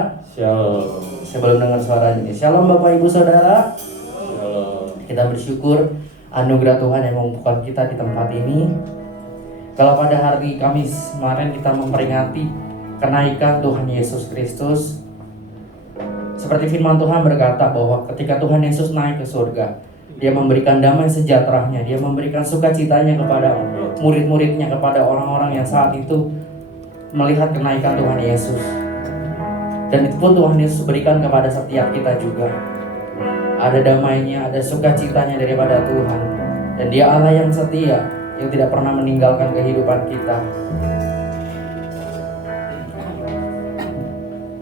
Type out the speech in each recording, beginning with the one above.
saudara? Shalom. Saya belum dengar suaranya nih. Shalom Bapak Ibu Saudara. Shalom. Kita bersyukur anugerah Tuhan yang mengumpulkan kita di tempat ini. Kalau pada hari Kamis kemarin kita memperingati kenaikan Tuhan Yesus Kristus, seperti firman Tuhan berkata bahwa ketika Tuhan Yesus naik ke surga, Dia memberikan damai sejahteranya, Dia memberikan sukacitanya kepada murid-muridnya, kepada orang-orang yang saat itu melihat kenaikan Tuhan Yesus. Dan itu pun Tuhan Yesus berikan kepada setiap kita juga. Ada damainya, ada sukacitanya daripada Tuhan. Dan Dia Allah yang setia, yang tidak pernah meninggalkan kehidupan kita.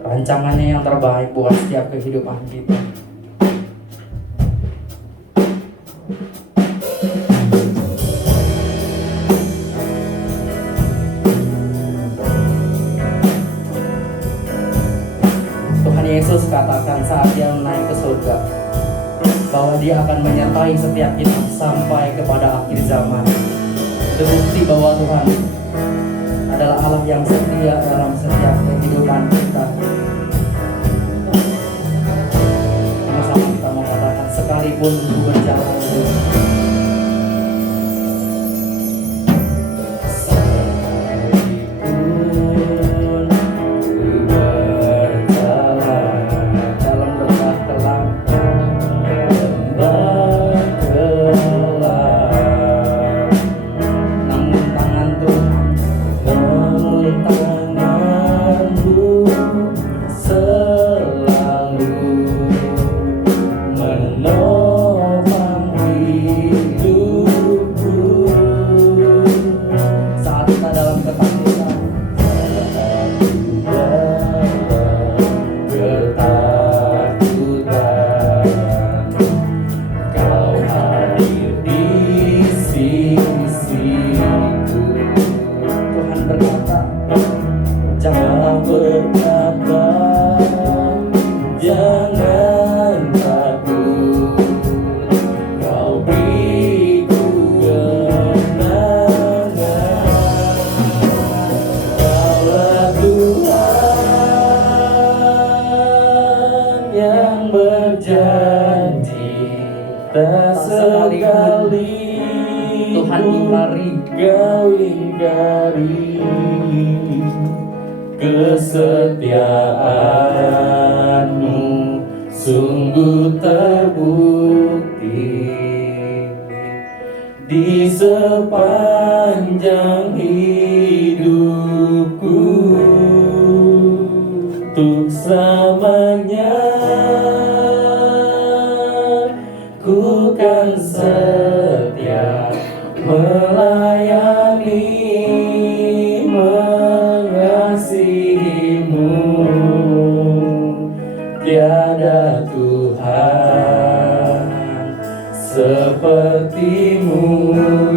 Rancangannya yang terbaik buat setiap kehidupan kita. Yesus katakan saat Dia naik ke surga bahwa Dia akan menyertai setiap kita sampai kepada akhir zaman. Itu bukti bahwa Tuhan adalah Allah yang setia dalam setiap kehidupan kita. Sama-sama kita mau katakan, sekalipun ku berjalan Tuhan ingkari kesetiaan-Mu sungguh terbukti di sepanjang hidupku, untuk selamanya ku kan setia melayani, mengasihi-Mu. Tiada Tuhan seperti-Mu,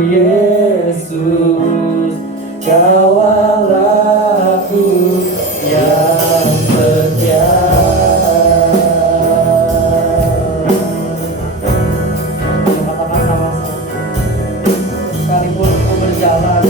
Yesus. Kau Allahku yang setia. Sekalipun ku berjalan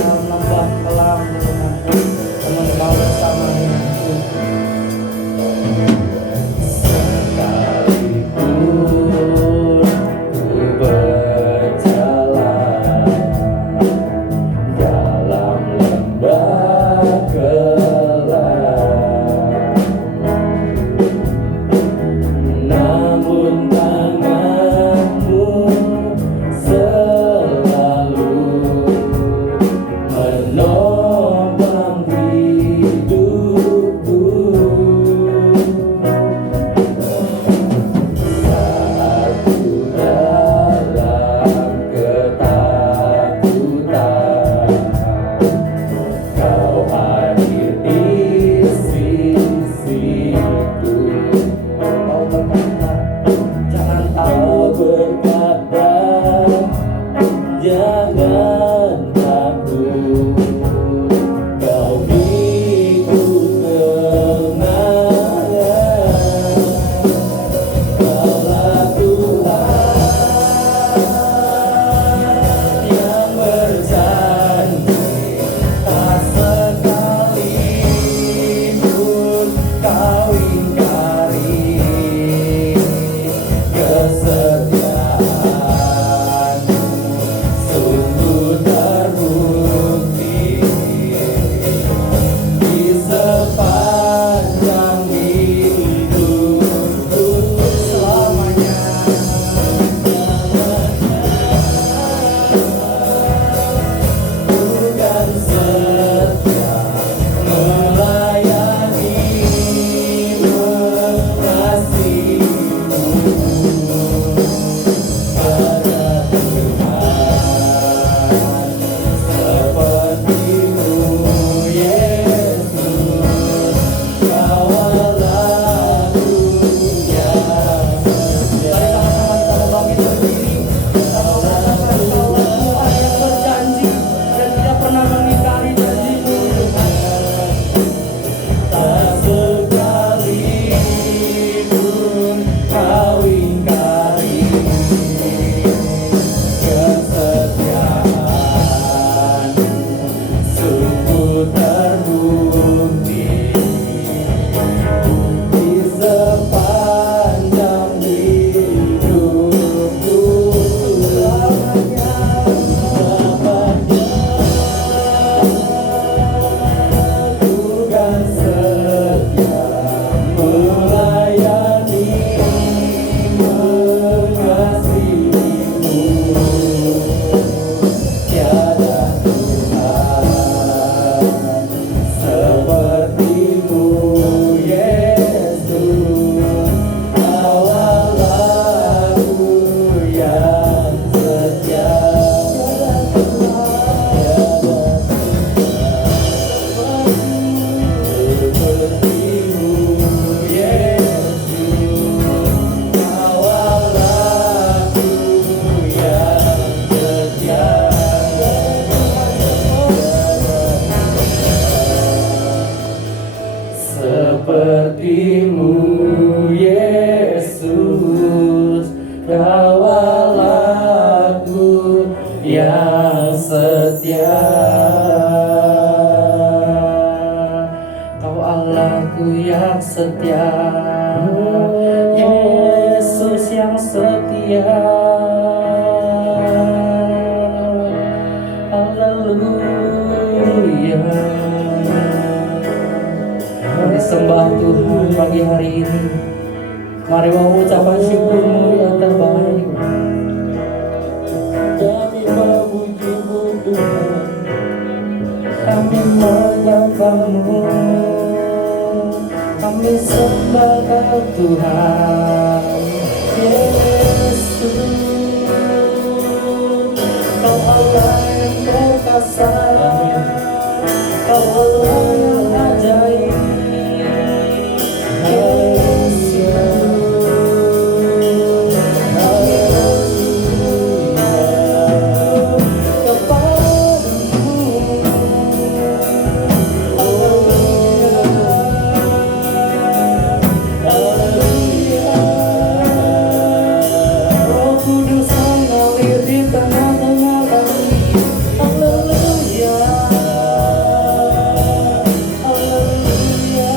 sepanjang hidupku selamanya ku kan setia melayani mengasihimu. Tiada Tuhan sepertimu, Yesus. Awal aku yang setia. Sepertimu, Yesus. Awal aku yang setia. Sepertimu, Yesus, kawal aku yang setia. Kau Allahku yang setia, Yesus yang setia. Haleluya. Mari sembah Tuhan pagi hari ini. Mari mengucapkan syukur-Mu yang terbaik. Kami memuji-Mu Tuhan, Kami menyembah-Mu, kami sembah Kau Tuhan Yesus. Kau Allah yang perkasa, Kau Allah yang ajaib, Yesus. Roh Kudus mengalir di tengah-tengah kami. Haleluya, haleluya.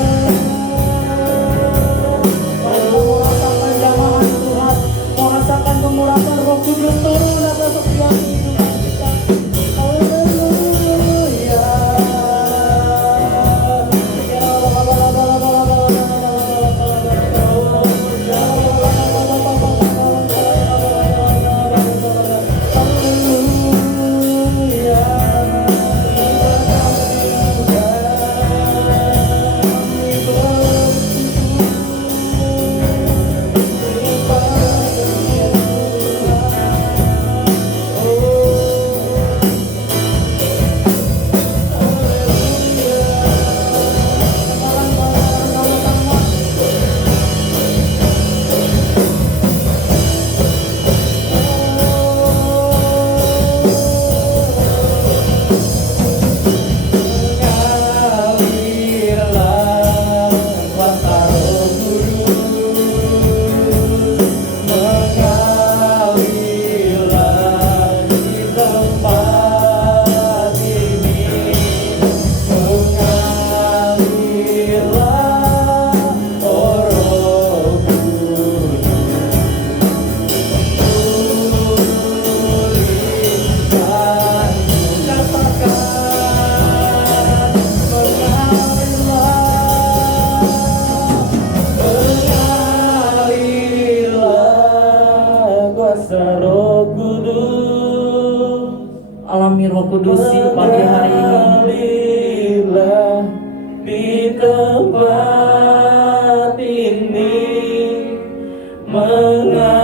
Mari mau rasakan jamahan Tuhan, mau rasakan kemurahan Roh Kudus turun atas setiap kehidupan kita. Haleluya. Alami Roh Kudus di pagi hari ini. Mengalilah di tempat ini, mengalirlah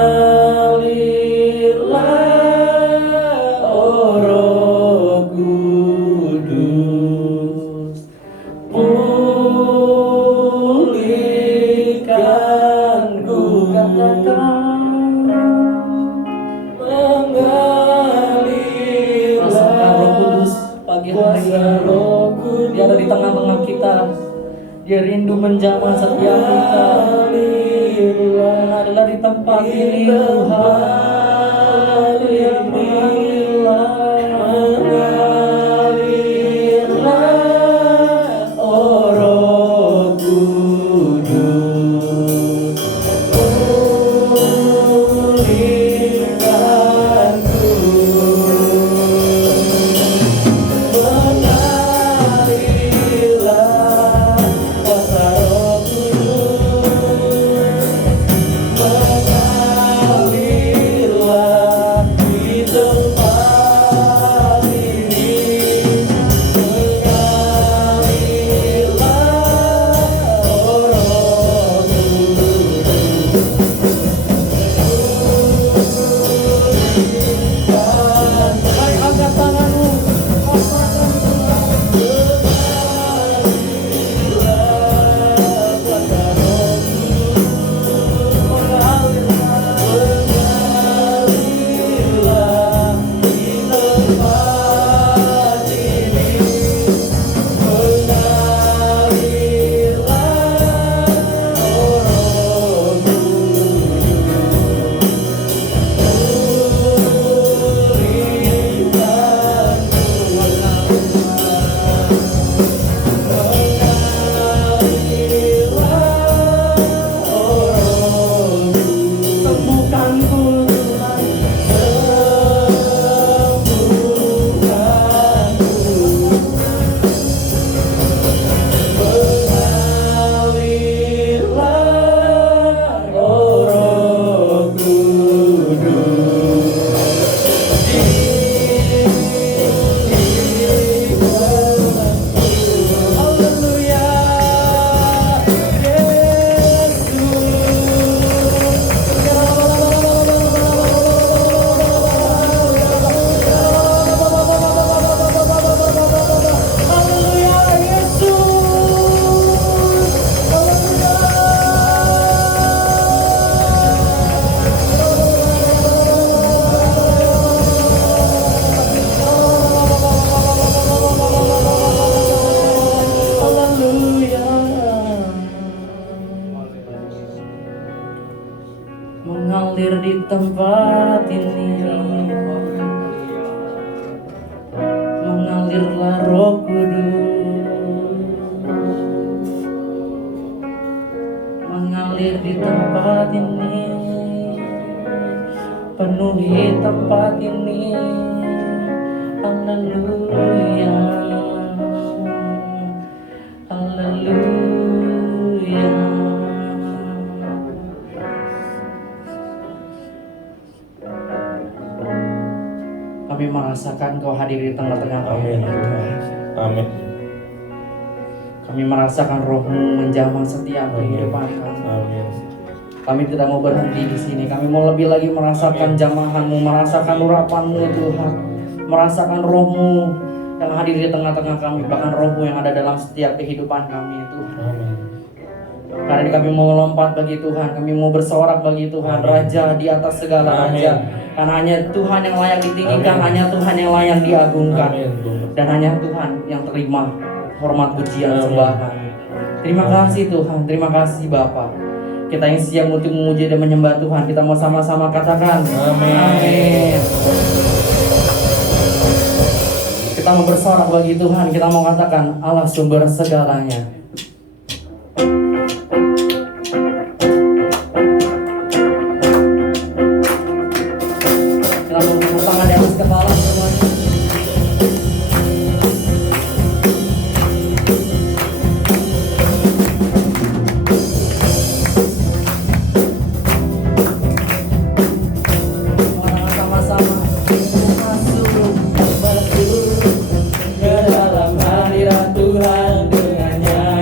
oh Roh Kudus, pulihkan ku, Rasakan Roh Kudus pagi hari ini. Dia ada di tengah-tengah kita. Dia rindu menjamah setiap kita. Adalah di tempat ini Tuhan. Mengalirlah oh Roh Kudus. mengalir di tempat ini. Mengalirlah Roh Kudus, mengalir di tempat ini, penuhi tempat ini. Haleluya, haleluya. Kami merasakan Kau hadir di tengah-tengah kami. Amin. Amin. Kami merasakan Roh-Mu menjamah setiap kehidupan kami. Amin. Kami tidak mau berhenti di sini. Kami mau lebih lagi merasakan jamahan-Mu, merasakan urapan-Mu Tuhan, merasakan Roh-Mu yang hadir di tengah-tengah kami, bahkan Roh-Mu yang ada dalam setiap kehidupan kami Tuhan. Amin. Karena kami mau melompat bagi Tuhan, kami mau bersorak bagi Tuhan, Amin. Raja di atas segala Amin. raja. Karena hanya Tuhan yang layak ditinggikan, Amin. hanya Tuhan yang layak diagungkan, Amin. dan hanya Tuhan yang terima hormat pujian Amin. sembahan. Terima kasih Tuhan, terima kasih Bapa. Kita yang siap untuk memuji dan menyembah Tuhan, kita mau sama-sama katakan Amin. Amin. Kita mau bersorak bagi Tuhan, kita mau katakan Allah sumber segalanya. Kita mau tepuk tangan di atas kepala semuanya. Sama-sama masuk Ke dalam hadirat Tuhan dengan nyanyian.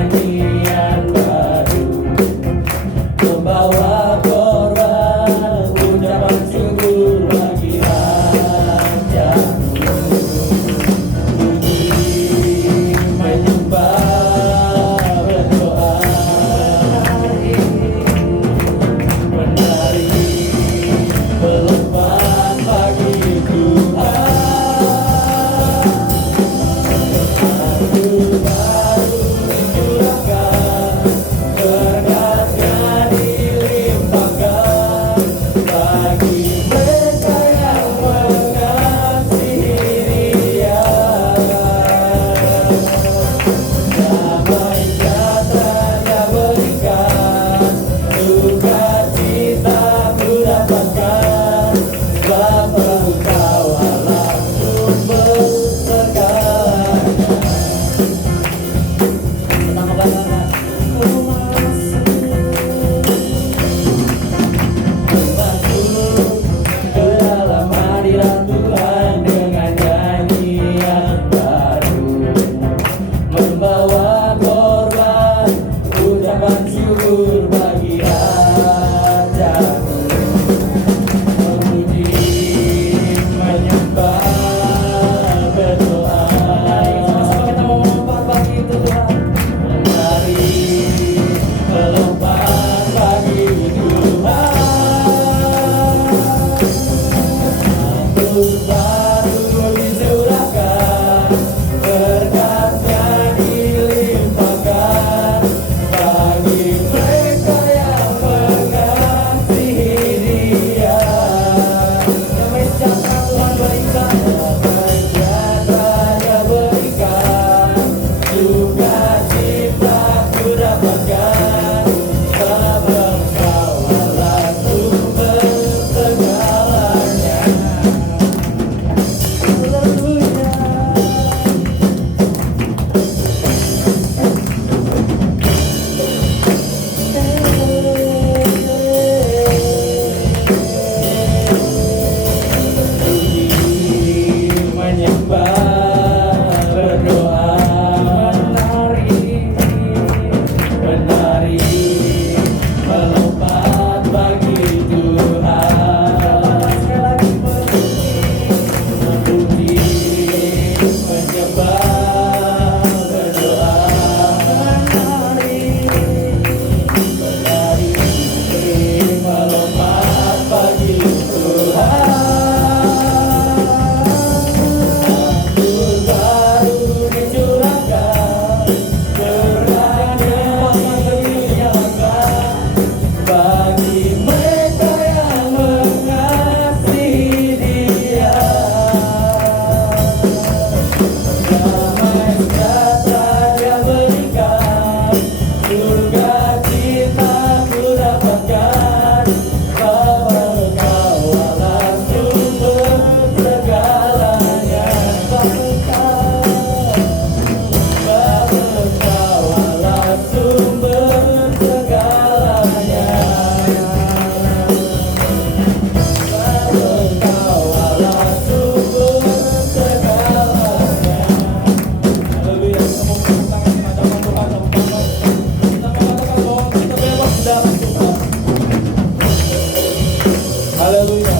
Haleluya.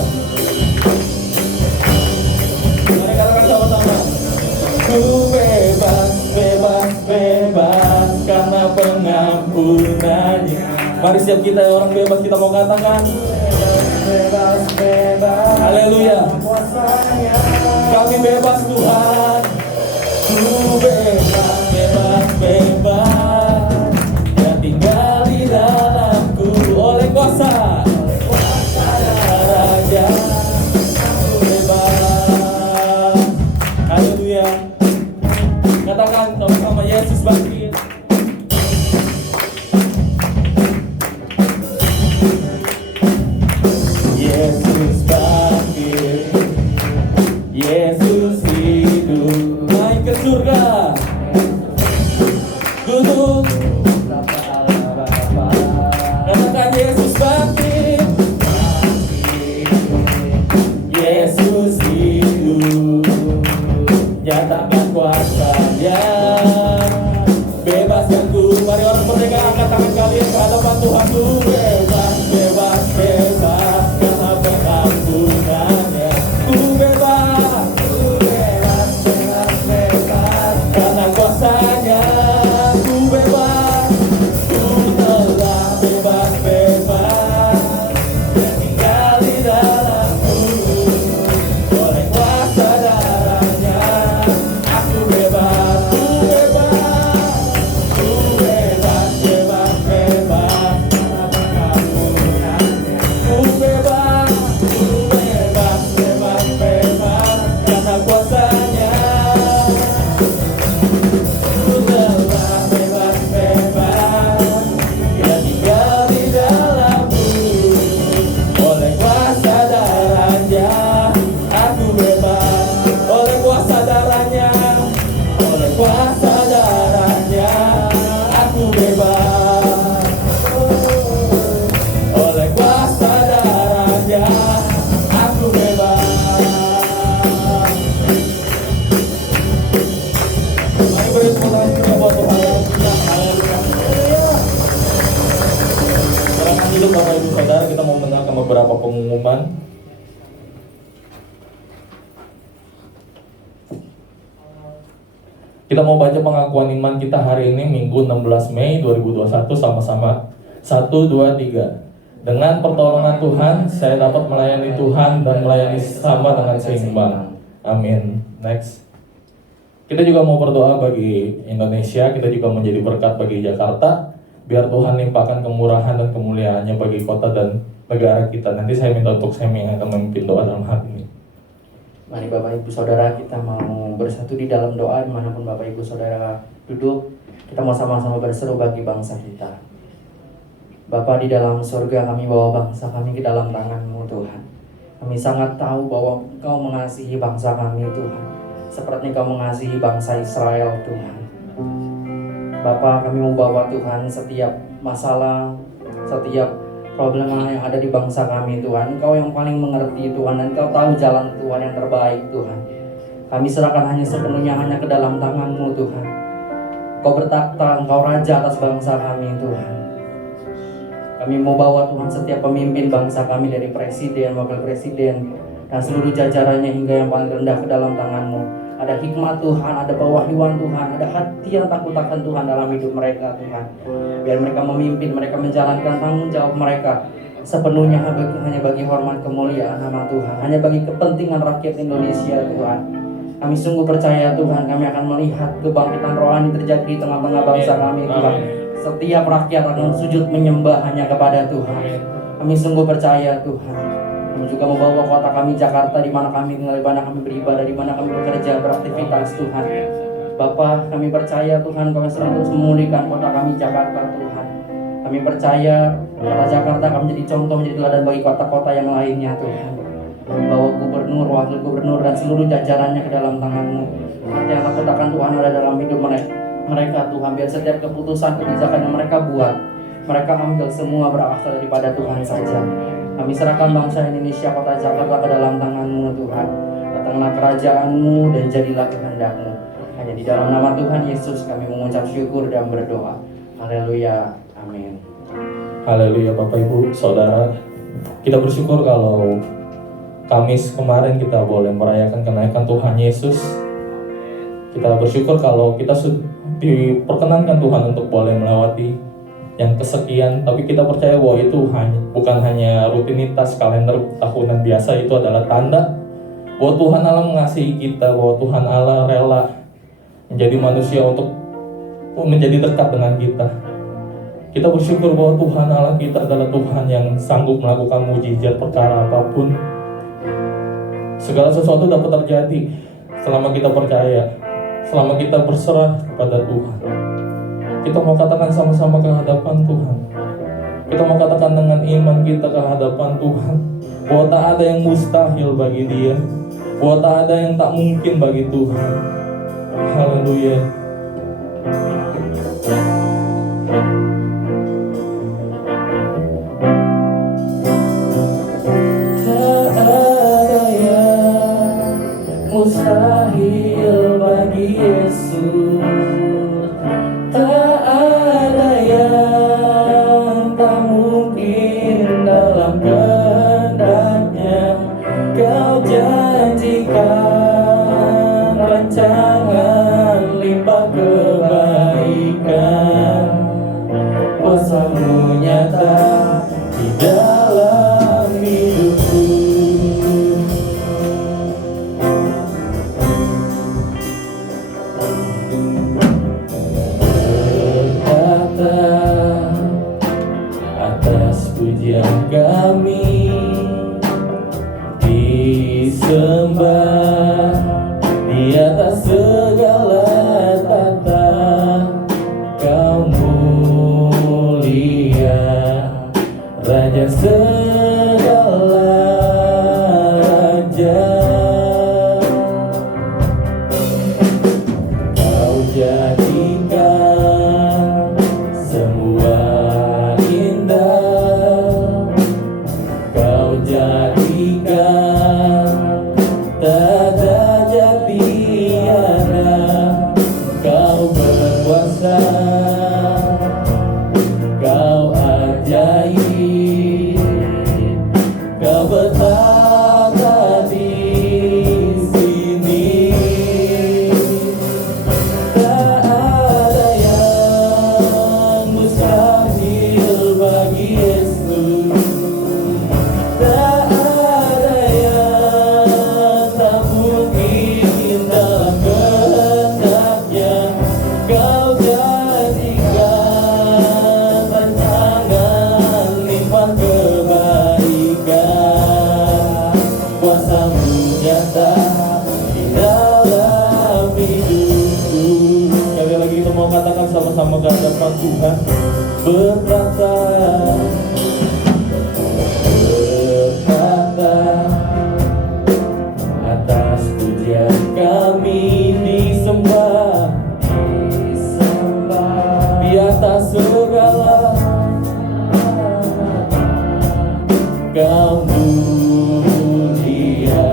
Mari katakan sama-sama. Ku bebas, bebas, bebas karena pengampunannya. Mari setiap kita orang bebas kita mau katakan bebas, bebas. Haleluya. Kami bebas Tuhan. Ku bebas, bebas, bebas. Yang tinggal di dalamku oleh kuasa Raja. Aku bebas. Haleluya. Katakan sama-sama Yesus bangkit. Yesus bangkit. Yesus hidup. Naik ke surga. Duduk. Katakan Yesus bangkit. Yesus hidup. Nyatakan kuasa-Nya. Bebaskan ku. Mari orang merdeka angkat tangan kalian ke hadapan Tuhan. Ku bebas, bebas, bebas karena pengampunannya. Ku bebas, bebas, bebas karena kuasa-Nya. Ku bebas, ku telah bebas, bebas dan tinggal di dalamku oleh kuasa darahnya. Aku bebas, ku bebas, ku bebas, bebas, bebas karena pengampunannya. Ku bebas, ku bebas, bebas, bebas karena kuasa-Nya. Ku telah bebas, bebas dan tinggal di dalamku oleh kuasa darahnya. Aku bebas oleh kuasa darahnya. Oleh kuasa darahnya aku bebas. Oleh kuasa darahnya aku bebas. Mari beri tepuk tangan kita buat Tuhan kita. Haleluya. Silakan duduk Bapak Ibu Saudara, kita mau mendengarkan beberapa pengumuman. Kita mau baca pengakuan iman kita hari ini Minggu 16 Mei 2021 sama-sama. 1, 2, 3. Dengan pertolongan Tuhan, saya dapat melayani Tuhan dan melayani sesama dengan seimbang. Amin. Next. Kita juga mau berdoa bagi Indonesia, kita juga menjadi berkat bagi Jakarta. Biar Tuhan limpahkan kemurahan dan kemuliaannya bagi kota dan negara kita. Nanti saya minta untuk Semi yang akan memimpin doa dalam hal ini. Mari Bapak Ibu Saudara, kita mau bersatu di dalam doa dimanapun Bapak Ibu Saudara duduk. Kita mau sama-sama berseru bagi bangsa kita. Bapa di dalam surga, kami bawa bangsa kami ke dalam tangan-Mu Tuhan. Kami sangat tahu bahwa Engkau mengasihi bangsa kami Tuhan, seperti Engkau mengasihi bangsa Israel Tuhan. Bapa, kami membawa Tuhan setiap masalah, setiap problema yang ada di bangsa kami Tuhan. Engkau yang paling mengerti Tuhan, dan Engkau tahu jalan Tuhan yang terbaik Tuhan. Kami serahkan hanya sepenuhnya hanya ke dalam tangan-Mu Tuhan. Engkau bertakhta, Engkau Raja atas bangsa kami Tuhan. Kami mau bawa Tuhan setiap pemimpin bangsa kami, dari presiden, wakil presiden, dan seluruh jajarannya hingga yang paling rendah ke dalam tangan-Mu. Ada hikmat Tuhan, ada pewahyuan Tuhan, ada hati yang takut akan Tuhan dalam hidup mereka Tuhan. Biar mereka memimpin, mereka menjalankan tanggung jawab mereka sepenuhnya hanya bagi hormat kemuliaan nama Tuhan, hanya bagi kepentingan rakyat Indonesia Tuhan. Kami sungguh percaya Tuhan, kami akan melihat kebangkitan rohani terjadi di tengah-tengah bangsa kami Tuhan. Setiap rakyat akan sujud menyembah hanya kepada Tuhan. Kami sungguh percaya Tuhan. Kami juga membawa kota kami Jakarta, di mana kami tinggal, di mana kami beribadah, di mana kami bekerja, beraktivitas Tuhan. Bapa, kami percaya Tuhan, kami selalu terus memulihkan kota kami Jakarta Tuhan. Kami percaya kota Jakarta akan menjadi contoh, menjadi teladan bagi kota-kota yang lainnya Tuhan. Bawa gubernur, wakil gubernur, dan seluruh jajarannya ke dalam tangan-Mu. Hati yang takut akan Tuhan ada dalam hidup mereka Tuhan. Biar setiap keputusan, kebijakan yang mereka buat, mereka ambil semua berasal daripada Tuhan saja. Kami serahkan bangsa Indonesia, kota Jakarta ke dalam tangan-Mu Tuhan. Datanglah kerajaan-Mu dan jadilah kehendak-Mu. Hanya di dalam nama Tuhan Yesus kami mengucap syukur dan berdoa. Haleluya. Amin. Haleluya Bapak Ibu Saudara. Kita bersyukur kalau Kamis kemarin kita boleh merayakan kenaikan Tuhan Yesus. Kita bersyukur kalau kita diperkenankan Tuhan untuk boleh melewati yang kesekian, tapi kita percaya bahwa itu bukan hanya rutinitas kalender tahunan biasa. Itu adalah tanda bahwa Tuhan Allah mengasihi kita, bahwa Tuhan Allah rela menjadi manusia untuk menjadi dekat dengan kita. Kita bersyukur bahwa Tuhan Allah kita adalah Tuhan yang sanggup melakukan mujizat perkara apapun. Segala sesuatu dapat terjadi selama kita percaya, selama kita berserah kepada Tuhan. Kita mau katakan sama-sama ke hadapan Tuhan. Kita mau katakan dengan iman kita ke hadapan Tuhan, bahwa tak ada yang mustahil bagi Dia, bahwa tak ada yang tak mungkin bagi Tuhan. Haleluya. Tak ada yang mustahil bagi Yesus. Tak ada yang tak mungkin dalam kehendak-Nya. Kau janjikan rancangan limpah kebaikan. Kuasa-Mu nyata di dalam hidupku. Berkata atas pujian kami, disembah di atas segala tata. Kau mulia, Raja segala raja. Kau jadikan semua indah. Kau jadikan tak ada jati ada. Kau berkuasa, Kau ajaib. Kau bertata di sini. Tak ada yang mustahil bagi Yesus. Tak ada yang tak mungkin dalam kehendak-Nya. Kau jadikan rancangan limpah kebaikan. Kuasa-Mu nyata di dalam hidupku. Sekali lagi kita mau katakan sama-sama ke hadapan Tuhan. Berkata atas pujian kami, disembah di atas segala. Kau mulia,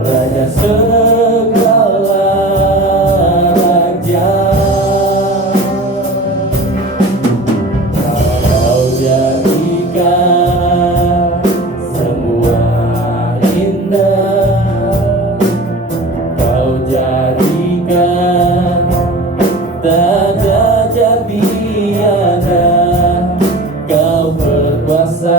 Raja segala raja. Kau jadikan semua indah. Kau jadikan tak ada jati ada. Kau berkuasa,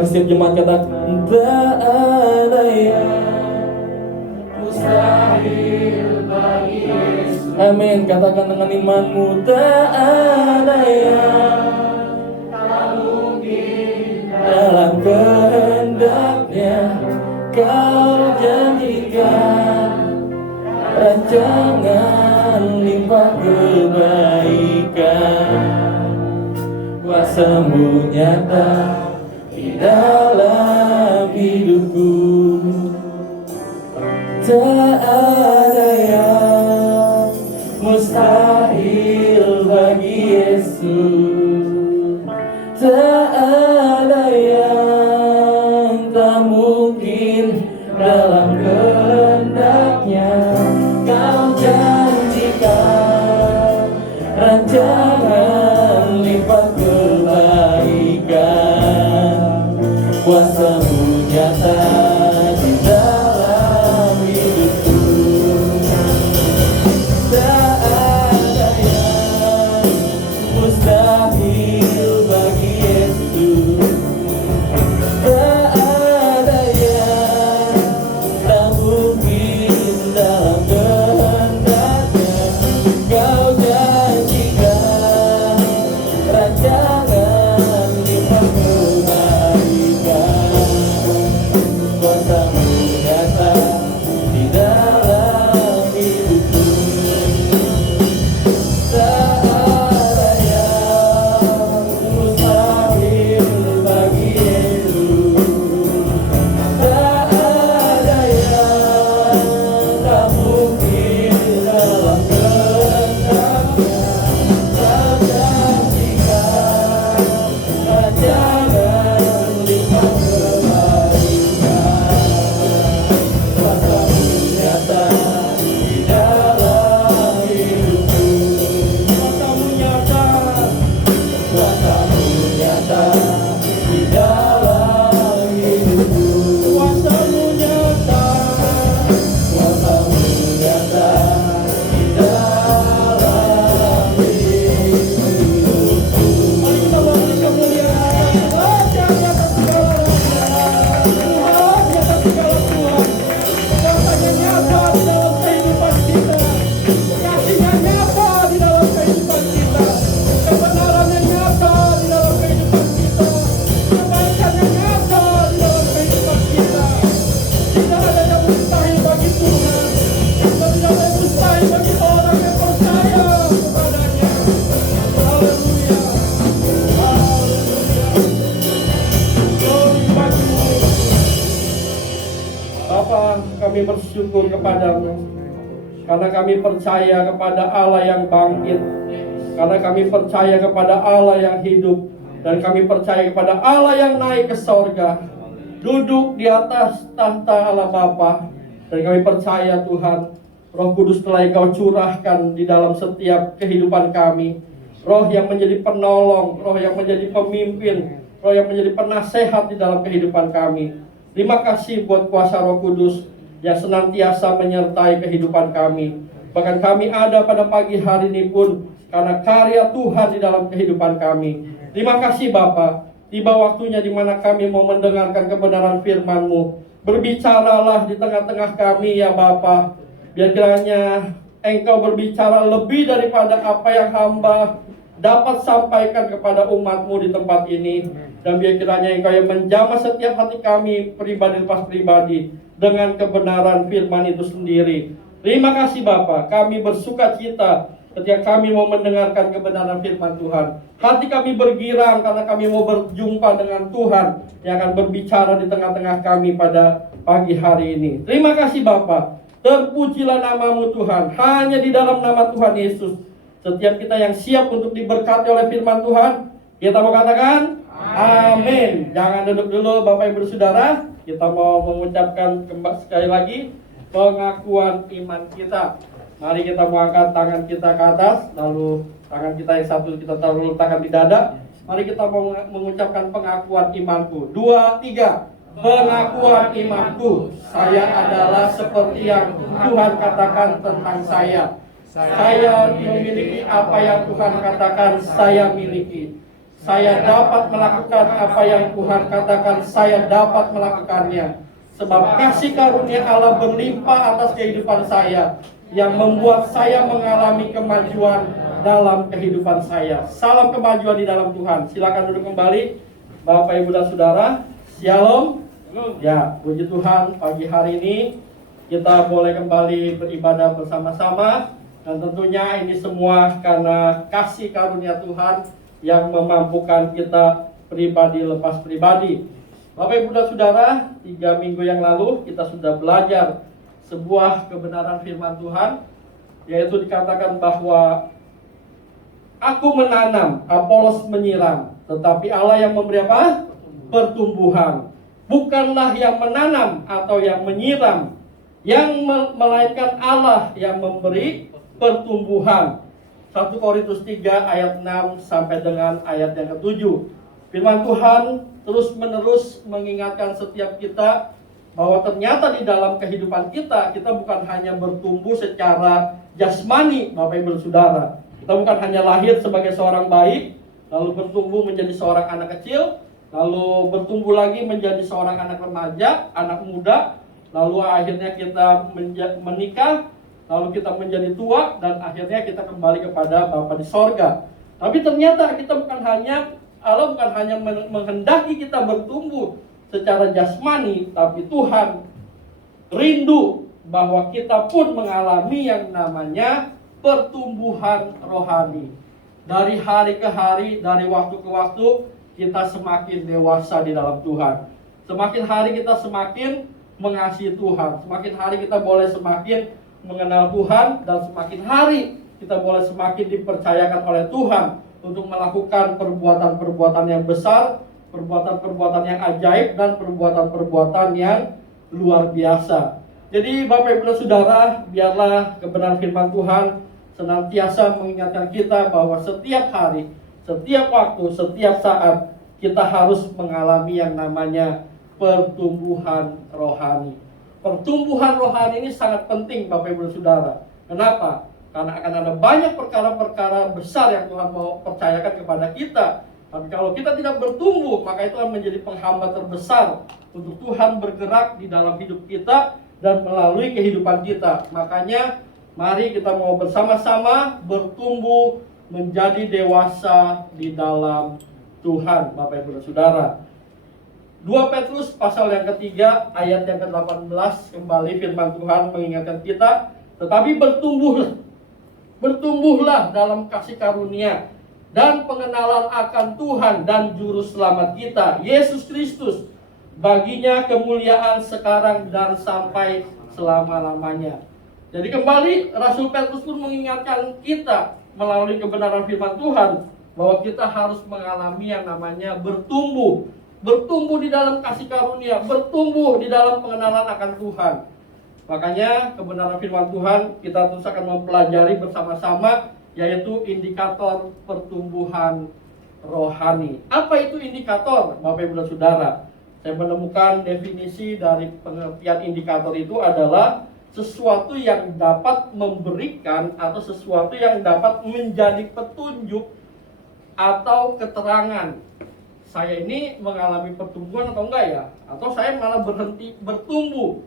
Mari setiap jemaat katakan, tak ada yang mustahil bagi Yesus. Amin. Katakan dengan imanmu, tak ada yang tak mungkin dalam kehendaknya. Kau jadikan rancangan limpah kebaikan. Kuasa-Mu nyata di dalam hidupku. Tak ada yang mustahil bagi Yesus. Tak ada yang tak mungkin dalam kehendaknya. Kau janjikan rancangan limpah kebaikan. Kuasa-Mu nyata di dalam hidupku. Tak ada yang mustahil bagi Yesus. Tak ada yang tak mungkin dalam kehendaknya. Kau janjikan rancangan limpah kebaikan. Kuasa-Mu nyata di dalam hidupku. Tak ada yang mustahil bagi Yesus. Tak ada yang tak mungkin dalam kehendaknya. Kau janjikan rancangan limpah kebaikan. Kuasa-Mu nyata di dalam hidupku. Kuasa-Mu nyata. Kuasa-Mu nyata di dalam hidupku. Kuasa-Mu nyata. Kuasa-Mu nyata di dalam hidupku. Mari kita bangun kemuliaan Tuhan di atas segala raja. Tuhan di atas segala Tuhan. Kuasanya nyata di dalam kehidupan kita. Kasihnya nyata di dalam kehidupan kita. Kebenarannya nyata di dalam kehidupan kita. Kebaikannya nyata di dalam kehidupan kita. Tidak ada yang mustahil bagi Tuhan. Dan tidak ada yang mustahil bagi orang yang percaya kepadanya. Haleluya. Haleluya. Glory bagi-Mu. Bapa, kami bersyukur kepadamu karena kami percaya kepada Allah yang bangkit, karena kami percaya kepada Allah yang hidup, dan kami percaya kepada Allah yang naik ke sorga, duduk di atas tahta Allah Bapa. Dan kami percaya Tuhan, Roh Kudus telah Engkau curahkan di dalam setiap kehidupan kami. Roh yang menjadi penolong, roh yang menjadi pemimpin, roh yang menjadi penasehat di dalam kehidupan kami. Terima kasih buat kuasa Roh Kudus yang senantiasa menyertai kehidupan kami. Bahkan kami ada pada pagi hari ini pun karena karya Tuhan di dalam kehidupan kami. Terima kasih Bapa. Tiba waktunya di mana kami mau mendengarkan kebenaran firman-Mu. Berbicaralah di tengah-tengah kami ya Bapa. Biar kiranya Engkau berbicara lebih daripada apa yang hamba dapat sampaikan kepada umat-Mu di tempat ini. Dan biar kiranya Engkau yang menjamah setiap hati kami pribadi lepas pribadi dengan kebenaran firman itu sendiri. Terima kasih Bapa. Kami bersuka cita ketika kami mau mendengarkan kebenaran firman Tuhan. Hati kami bergirang karena kami mau berjumpa dengan Tuhan yang akan berbicara di tengah-tengah kami pada pagi hari ini. Terima kasih Bapa. Terpujilah nama-Mu Tuhan. Hanya di dalam nama Tuhan Yesus, setiap kita yang siap untuk diberkati oleh firman Tuhan, kita mau katakan amin. Jangan duduk dulu Bapak Ibu Saudara. Kita mau mengucapkan sekali lagi pengakuan iman kita. Mari kita mau angkat tangan kita ke atas, lalu tangan kita yang satu kita taruh letakkan di dada. Mari kita mau mengucapkan pengakuan imanku. 2, 3. Pengakuan imanku, saya adalah seperti yang Tuhan katakan tentang saya. Saya memiliki apa yang Tuhan katakan saya miliki. saya dapat melakukan apa yang Tuhan katakan saya dapat melakukannya. Sebab kasih karunia Allah berlimpah atas kehidupan saya, yang membuat saya mengalami kemajuan dalam kehidupan saya. Salam kemajuan di dalam Tuhan. Silakan duduk kembali, Bapak, Ibu, dan Saudara. Shalom. Ya, puji Tuhan, pagi hari ini kita boleh kembali beribadah bersama-sama. Dan tentunya ini semua karena kasih karunia Tuhan yang memampukan kita pribadi lepas pribadi. Bapak, Ibu, dan Saudara, 3 minggu yang lalu kita sudah belajar sebuah kebenaran firman Tuhan, yaitu dikatakan bahwa aku menanam, Apolos menyiram, tetapi Allah yang memberi apa? Pertumbuhan. Bukanlah yang menanam atau yang menyiram, yang melainkan Allah yang memberi pertumbuhan. 1 Korintus 3 ayat 6 sampai dengan ayat yang ke-7. Firman Tuhan terus menerus mengingatkan setiap kita bahwa ternyata di dalam kehidupan kita bukan hanya bertumbuh secara jasmani, Bapak, Ibu, Saudara. Kita bukan hanya lahir sebagai seorang bayi, lalu bertumbuh menjadi seorang anak kecil, lalu bertumbuh lagi menjadi seorang anak remaja, anak muda, lalu akhirnya kita menikah, lalu kita menjadi tua, dan akhirnya kita kembali kepada Bapa di sorga. Tapi ternyata Allah bukan hanya menghendaki kita bertumbuh secara jasmani, tapi Tuhan rindu bahwa kita pun mengalami yang namanya pertumbuhan rohani. Dari hari ke hari, dari waktu ke waktu, kita semakin dewasa di dalam Tuhan. Semakin hari kita semakin mengasihi Tuhan. Semakin hari kita boleh semakin mengenal Tuhan, dan semakin hari kita boleh semakin dipercayakan oleh Tuhan untuk melakukan perbuatan-perbuatan yang besar, perbuatan-perbuatan yang ajaib, dan perbuatan-perbuatan yang luar biasa. Jadi Bapak, Ibu, Saudara, biarlah kebenaran firman Tuhan senantiasa mengingatkan kita bahwa setiap hari, setiap waktu, setiap saat kita harus mengalami yang namanya pertumbuhan rohani. Pertumbuhan rohani ini sangat penting, Bapak, Ibu, Saudara. Kenapa? Karena akan ada banyak perkara-perkara besar yang Tuhan mau percayakan kepada kita. Tapi kalau kita tidak bertumbuh, maka itu akan menjadi penghambat terbesar untuk Tuhan bergerak di dalam hidup kita dan melalui kehidupan kita. Makanya mari kita mau bersama-sama bertumbuh menjadi dewasa di dalam Tuhan, Bapak, Ibu, dan Saudara. 2 Petrus pasal yang ketiga ayat yang ke-18, kembali firman Tuhan mengingatkan kita, tetapi bertumbuhlah dalam kasih karunia dan pengenalan akan Tuhan dan Juru Selamat kita, Yesus Kristus. Baginya kemuliaan sekarang dan sampai selama-lamanya. Jadi kembali Rasul Petrus pun mengingatkan kita melalui kebenaran firman Tuhan bahwa kita harus mengalami yang namanya bertumbuh. Bertumbuh di dalam kasih karunia, bertumbuh di dalam pengenalan akan Tuhan. Makanya kebenaran firman Tuhan kita terus akan mempelajari bersama-sama, yaitu indikator pertumbuhan rohani. Apa itu indikator, Bapak, Ibu, dan Saudara? Saya menemukan definisi dari pengertian indikator itu adalah sesuatu yang dapat memberikan atau sesuatu yang dapat menjadi petunjuk atau keterangan. Saya ini mengalami pertumbuhan atau enggak ya? Atau saya malah berhenti bertumbuh?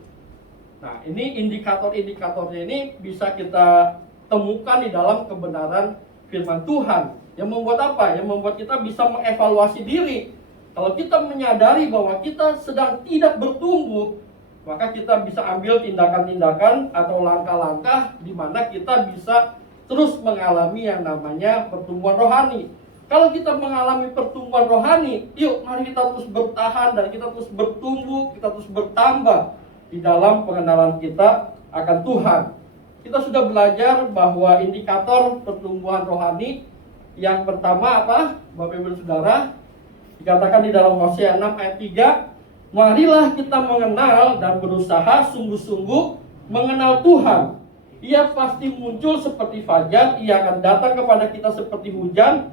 Nah, ini indikator-indikatornya ini bisa kita temukan di dalam kebenaran firman Tuhan. Yang membuat apa? Yang membuat kita bisa mengevaluasi diri. Kalau kita menyadari bahwa kita sedang tidak bertumbuh, maka kita bisa ambil tindakan-tindakan atau langkah-langkah di mana kita bisa terus mengalami yang namanya pertumbuhan rohani. Kalau kita mengalami pertumbuhan rohani, yuk mari kita terus bertahan dan kita terus bertumbuh, kita terus bertambah di dalam pengenalan kita akan Tuhan. Kita sudah belajar bahwa indikator pertumbuhan rohani yang pertama apa? Bapak, Ibu, Saudara, dikatakan di dalam Hosea 6 ayat 3, marilah kita mengenal dan berusaha sungguh-sungguh mengenal Tuhan. Ia pasti muncul seperti fajar, ia akan datang kepada kita seperti hujan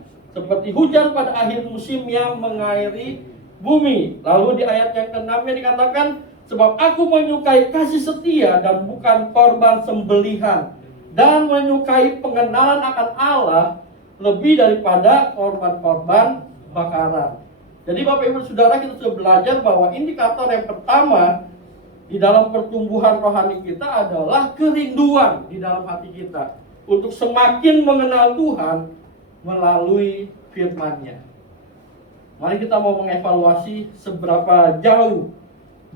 pada akhir musim yang mengairi bumi. Lalu di ayat yang ke-6 dikatakan, sebab aku menyukai kasih setia dan bukan korban sembelihan, dan menyukai pengenalan akan Allah lebih daripada korban-korban bakaran. Jadi Bapak Ibu Saudara, kita sudah belajar bahwa indikator yang pertama di dalam pertumbuhan rohani kita adalah kerinduan di dalam hati kita untuk semakin mengenal Tuhan melalui firman-Nya. Mari kita mau mengevaluasi seberapa jauh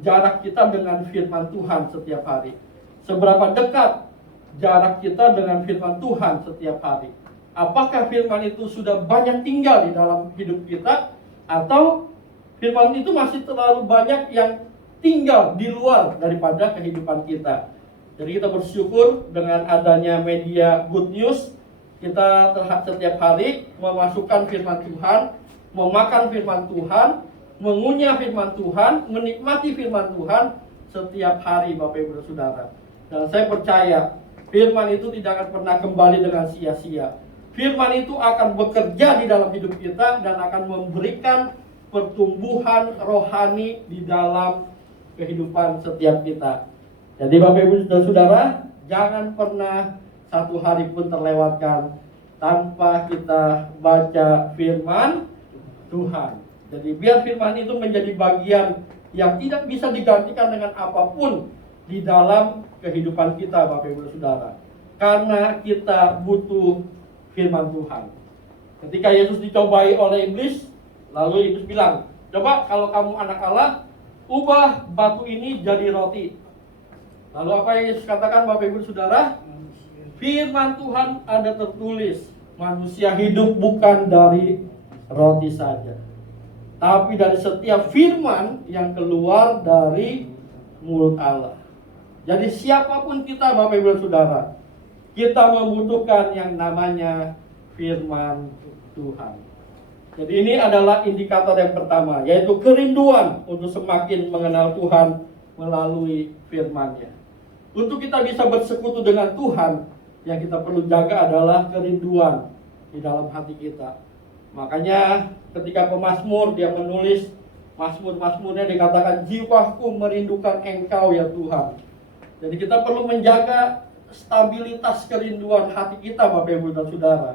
jarak kita dengan firman Tuhan setiap hari. Seberapa dekat jarak kita dengan firman Tuhan setiap hari. Apakah firman itu sudah banyak tinggal di dalam hidup kita, atau firman itu masih terlalu banyak yang tinggal di luar daripada kehidupan kita. Jadi kita bersyukur dengan adanya media Good News, kita setiap hari memasukkan firman Tuhan, memakan firman Tuhan, mengunyah firman Tuhan, menikmati firman Tuhan setiap hari Bapak Ibu Saudara. Dan saya percaya firman itu tidak akan pernah kembali dengan sia-sia. Firman itu akan bekerja di dalam hidup kita dan akan memberikan pertumbuhan rohani di dalam kehidupan setiap kita. Jadi Bapak Ibu Saudara, jangan pernah satu hari pun terlewatkan tanpa kita baca firman Tuhan. Jadi biar firman itu menjadi bagian yang tidak bisa digantikan dengan apapun di dalam kehidupan kita Bapak Ibu Saudara. Karena kita butuh firman Tuhan. Ketika Yesus dicobai oleh iblis, lalu iblis bilang, coba kalau kamu anak Allah, ubah batu ini jadi roti. Lalu apa yang Yesus katakan Bapak Ibu Saudara? Firman Tuhan ada tertulis, manusia hidup bukan dari roti saja, tapi dari setiap firman yang keluar dari mulut Allah. Jadi siapapun kita Bapak Ibu Saudara, kita membutuhkan yang namanya firman Tuhan. Jadi ini adalah indikator yang pertama, yaitu kerinduan untuk semakin mengenal Tuhan melalui firman-Nya. Untuk kita bisa bersekutu dengan Tuhan, yang kita perlu jaga adalah kerinduan di dalam hati kita. Makanya ketika pemazmur dia menulis mazmur-mazmurnya, dikatakan jiwaku merindukan Engkau ya Tuhan. Jadi kita perlu menjaga stabilitas kerinduan hati kita Bapak Ibu dan Saudara.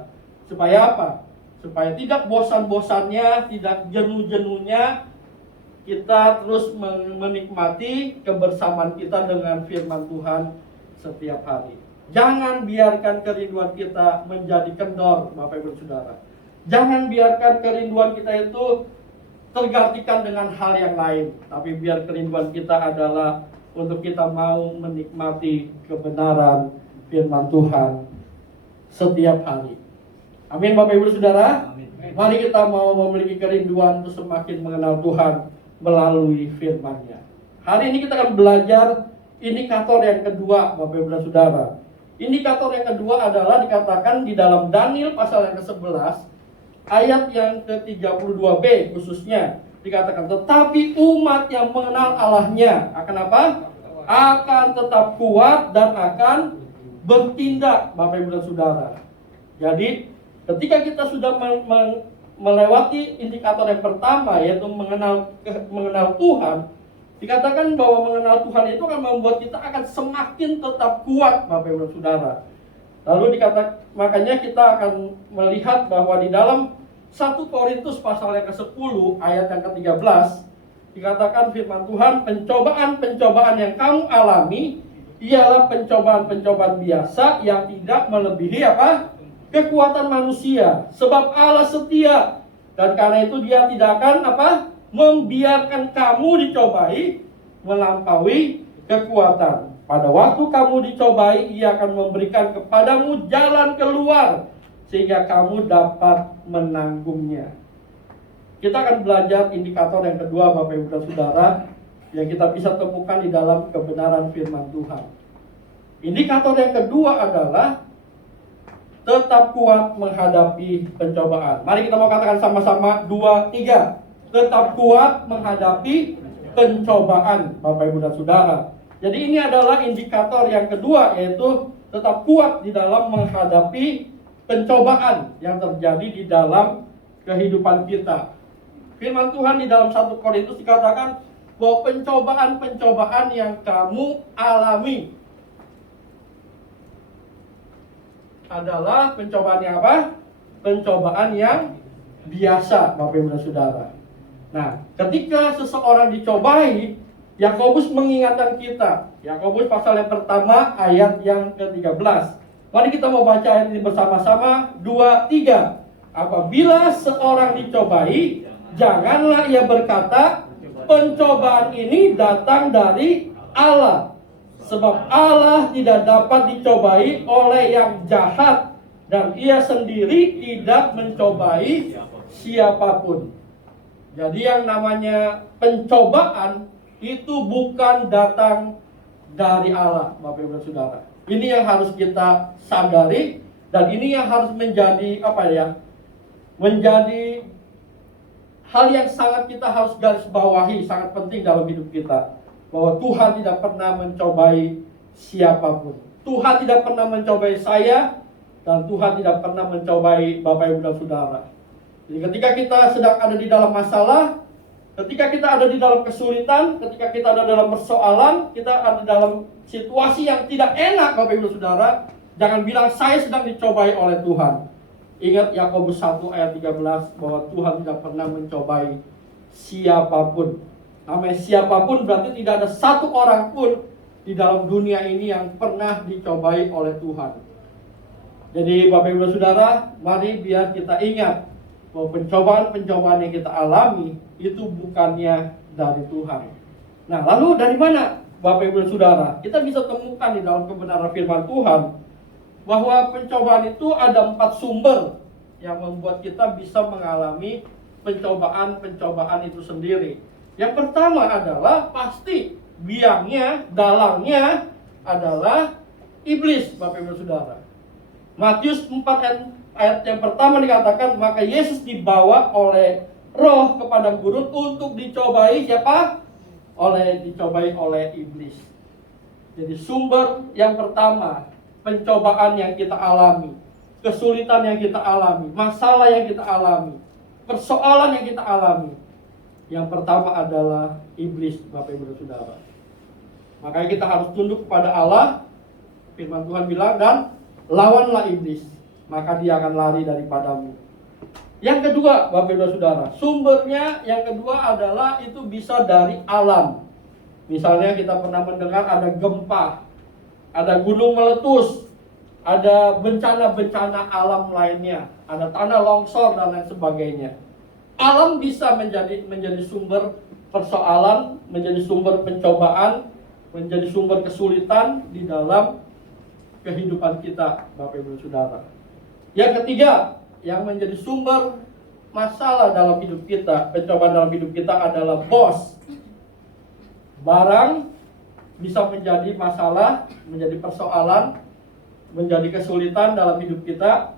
Supaya apa? Supaya tidak bosan-bosannya, tidak jenuh-jenuhnya kita terus menikmati kebersamaan kita dengan firman Tuhan setiap hari. Jangan biarkan kerinduan kita menjadi kendor Bapak Ibu Saudara. Jangan biarkan kerinduan kita itu tergantikan dengan hal yang lain. Tapi biar kerinduan kita adalah untuk kita mau menikmati kebenaran firman Tuhan setiap hari. Amin Bapak Ibu Saudara. Mari kita mau memiliki kerinduan untuk semakin mengenal Tuhan melalui firman-Nya. Hari ini kita akan belajar indikator yang kedua Bapak Ibu dan Saudara. Indikator yang kedua adalah dikatakan di dalam Daniel pasal yang ke-11 ayat yang ke-32b khususnya. Dikatakan, tetapi umat yang mengenal Allahnya akan apa? Akan tetap kuat dan akan bertindak Bapak Ibu dan Saudara. Jadi ketika kita sudah melewati indikator yang pertama, yaitu mengenal Tuhan, dikatakan bahwa mengenal Tuhan itu akan membuat kita akan semakin tetap kuat Bapak Ibu dan Saudara. Lalu makanya kita akan melihat bahwa di dalam 1 Korintus pasal yang ke-10 ayat yang ke-13 dikatakan firman Tuhan, pencobaan-pencobaan yang kamu alami ialah pencobaan-pencobaan biasa yang tidak melebihi apa? Kekuatan manusia. Sebab Allah setia dan karena itu Dia tidak akan apa? Membiarkan kamu dicobai melampaui kekuatan. Pada waktu kamu dicobai, Ia akan memberikan kepadamu jalan keluar sehingga kamu dapat menanggungnya. Kita akan belajar indikator yang kedua Bapak Ibu dan Saudara yang kita bisa temukan di dalam kebenaran firman Tuhan. Indikator yang kedua adalah tetap kuat menghadapi pencobaan. Mari kita mau katakan sama-sama 2, 3. Tetap kuat menghadapi pencobaan Bapak Ibu dan Saudara. Jadi ini adalah indikator yang kedua, yaitu tetap kuat di dalam menghadapi pencobaan yang terjadi di dalam kehidupan kita. Firman Tuhan di dalam 1 Korintus dikatakan bahwa pencobaan-pencobaan yang kamu alami adalah pencobaan yang apa? Pencobaan yang biasa, Bapak Ibu dan Saudara. Nah, ketika seseorang dicobai, Yakobus mengingatkan kita. Yakobus pasal yang pertama ayat yang ke-13. Mari kita mau baca ayat ini bersama-sama. 2, 3. Apabila seorang dicobai, janganlah ia berkata, pencobaan ini datang dari Allah. Sebab Allah tidak dapat dicobai oleh yang jahat, dan ia sendiri tidak mencobai siapapun. Jadi yang namanya pencobaan itu bukan datang dari Allah, Bapak Ibu dan Saudara. Ini yang harus kita sadari, dan ini yang harus menjadi menjadi hal yang sangat kita harus garis bawahi, sangat penting dalam hidup kita. Bahwa Tuhan tidak pernah mencobai siapapun. Tuhan tidak pernah mencobai saya, dan Tuhan tidak pernah mencobai Bapak Ibu dan Saudara. Jadi ketika kita sedang ada di dalam masalah, ketika kita ada di dalam kesulitan, ketika kita ada dalam persoalan, kita ada dalam situasi yang tidak enak, Bapak Ibu dan Saudara, jangan bilang saya sedang dicobai oleh Tuhan. Ingat Yakobus 1 ayat 13 bahwa Tuhan tidak pernah mencobai siapapun. Namanya siapapun berarti tidak ada satu orang pun di dalam dunia ini yang pernah dicobai oleh Tuhan. Jadi Bapak Ibu dan Saudara, mari biar kita ingat bahwa pencobaan-pencobaan yang kita alami itu bukannya dari Tuhan. Nah, lalu dari mana Bapak Ibu dan Saudara? Kita bisa temukan di dalam kebenaran firman Tuhan bahwa pencobaan itu ada 4 sumber yang membuat kita bisa mengalami pencobaan-pencobaan itu sendiri. Yang pertama adalah pasti biangnya, dalangnya adalah iblis, Bapak Ibu dan Saudara. Matius 4 ayat yang pertama dikatakan, maka Yesus dibawa oleh roh ke padang gurun untuk dicobai siapa? Dicobai oleh iblis. Jadi sumber yang pertama, pencobaan yang kita alami, kesulitan yang kita alami, masalah yang kita alami, persoalan yang kita alami, yang pertama adalah iblis, Bapak Ibu dan Saudara. Makanya kita harus tunduk kepada Allah. Firman Tuhan bilang, dan lawanlah iblis, maka dia akan lari daripadamu. Yang kedua, Bapak Ibu dan Saudara, sumbernya yang kedua adalah itu bisa dari alam. Misalnya kita pernah mendengar ada gempa, ada gunung meletus, ada bencana-bencana alam lainnya, ada tanah longsor dan lain sebagainya. Alam bisa menjadi sumber persoalan, menjadi sumber pencobaan, menjadi sumber kesulitan di dalam kehidupan kita, Bapak Ibu dan Saudara. Yang ketiga, yang menjadi sumber masalah dalam hidup kita, pencobaan dalam hidup kita adalah bos. Barang bisa menjadi masalah, menjadi persoalan, menjadi kesulitan dalam hidup kita.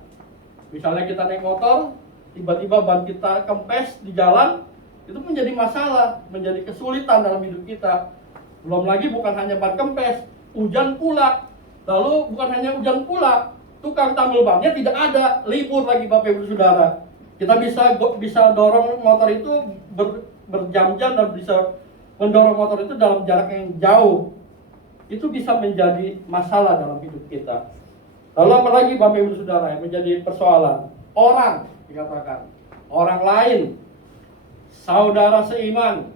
Misalnya kita naik motor, tiba-tiba ban kita kempes di jalan, itu menjadi masalah, menjadi kesulitan dalam hidup kita. Belum lagi bukan hanya ban kempes, hujan pula. Lalu bukan hanya hujan pula, tukang tambal bannya tidak ada, libur lagi Bapak Ibu Saudara. Kita bisa dorong motor itu berjam-jam dan bisa mendorong motor itu dalam jarak yang jauh. Itu bisa menjadi masalah dalam hidup kita. Lalu apalagi Bapak Ibu Saudara yang menjadi persoalan? Orang, dikatakan. Orang lain, saudara seiman,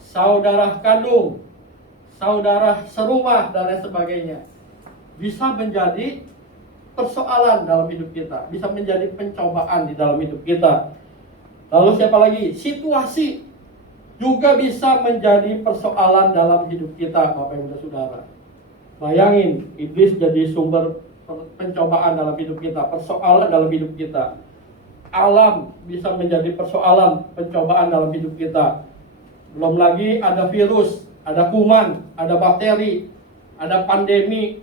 saudara kandung, saudara serumah, dan lain sebagainya. Bisa menjadi persoalan dalam hidup kita, bisa menjadi pencobaan di dalam hidup kita. Lalu siapa lagi? Situasi juga bisa menjadi persoalan dalam hidup kita, Bapak Ibu dan Saudara. Bayangin, iblis jadi sumber pencobaan dalam hidup kita, persoalan dalam hidup kita. Alam bisa menjadi persoalan, pencobaan dalam hidup kita. Belum lagi ada virus, ada kuman, ada bakteri, ada pandemi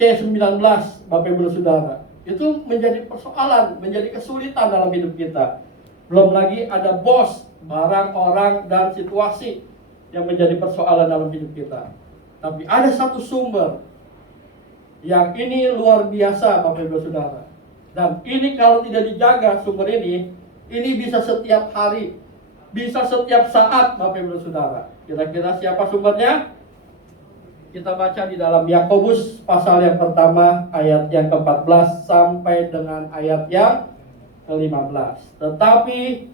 C-19, Bapak Ibu dan Saudara. Itu menjadi persoalan, menjadi kesulitan dalam hidup kita. Belum lagi ada bos, barang, orang, dan situasi yang menjadi persoalan dalam hidup kita. Tapi ada satu sumber yang ini luar biasa, Bapak Ibu dan Saudara. Dan ini kalau tidak dijaga sumber ini bisa setiap hari, bisa setiap saat, Bapak Ibu dan Saudara. Kira-kira siapa sumbernya? Kita baca di dalam Yakobus pasal yang pertama ayat yang ke-14 sampai dengan ayat yang ke-15. Tetapi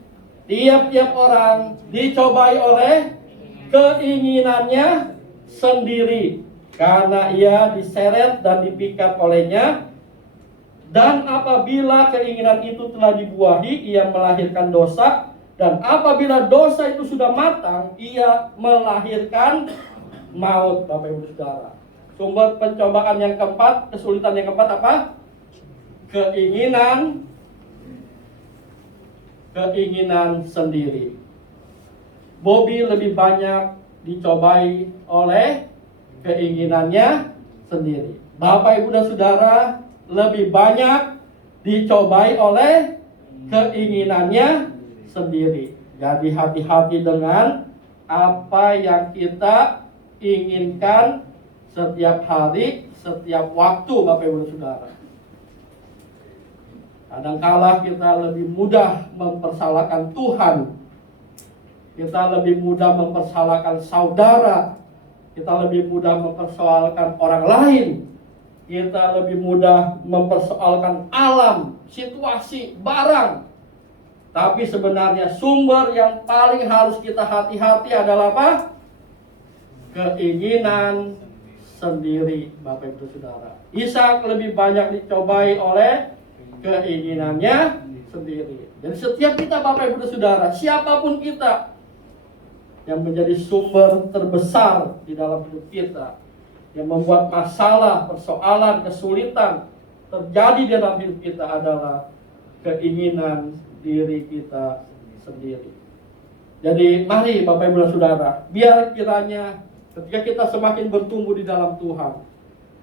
tiap-tiap orang dicobai oleh keinginannya sendiri, karena ia diseret dan dipikat olehnya. Dan apabila keinginan itu telah dibuahi, ia melahirkan dosa. Dan apabila dosa itu sudah matang, ia melahirkan maut. Bapak Ibu Saudara, sumber pencobaan yang keempat, kesulitan yang keempat apa? Keinginan sendiri. Bobby lebih banyak dicobai oleh keinginannya sendiri. Bapak Ibu dan Saudara lebih banyak dicobai oleh keinginannya sendiri. Jadi hati-hati dengan apa yang kita inginkan setiap hari, setiap waktu, Bapak Ibu dan Saudara. Kadangkala kita lebih mudah mempersalahkan Tuhan, kita lebih mudah mempersalahkan saudara, kita lebih mudah mempersoalkan orang lain, kita lebih mudah mempersoalkan alam, situasi, barang. Tapi sebenarnya sumber yang paling harus kita hati-hati adalah apa? Keinginan sendiri, Bapak Ibu Saudara. Ishak lebih banyak dicobai oleh keinginannya sendiri. Jadi setiap kita, Bapak Ibu Saudara, siapapun kita, yang menjadi sumber terbesar di dalam hidup kita, yang membuat masalah, persoalan, kesulitan terjadi di dalam hidup kita adalah keinginan diri kita sendiri. Jadi mari Bapak Ibu dan Saudara, biar kiranya ketika kita semakin bertumbuh di dalam Tuhan,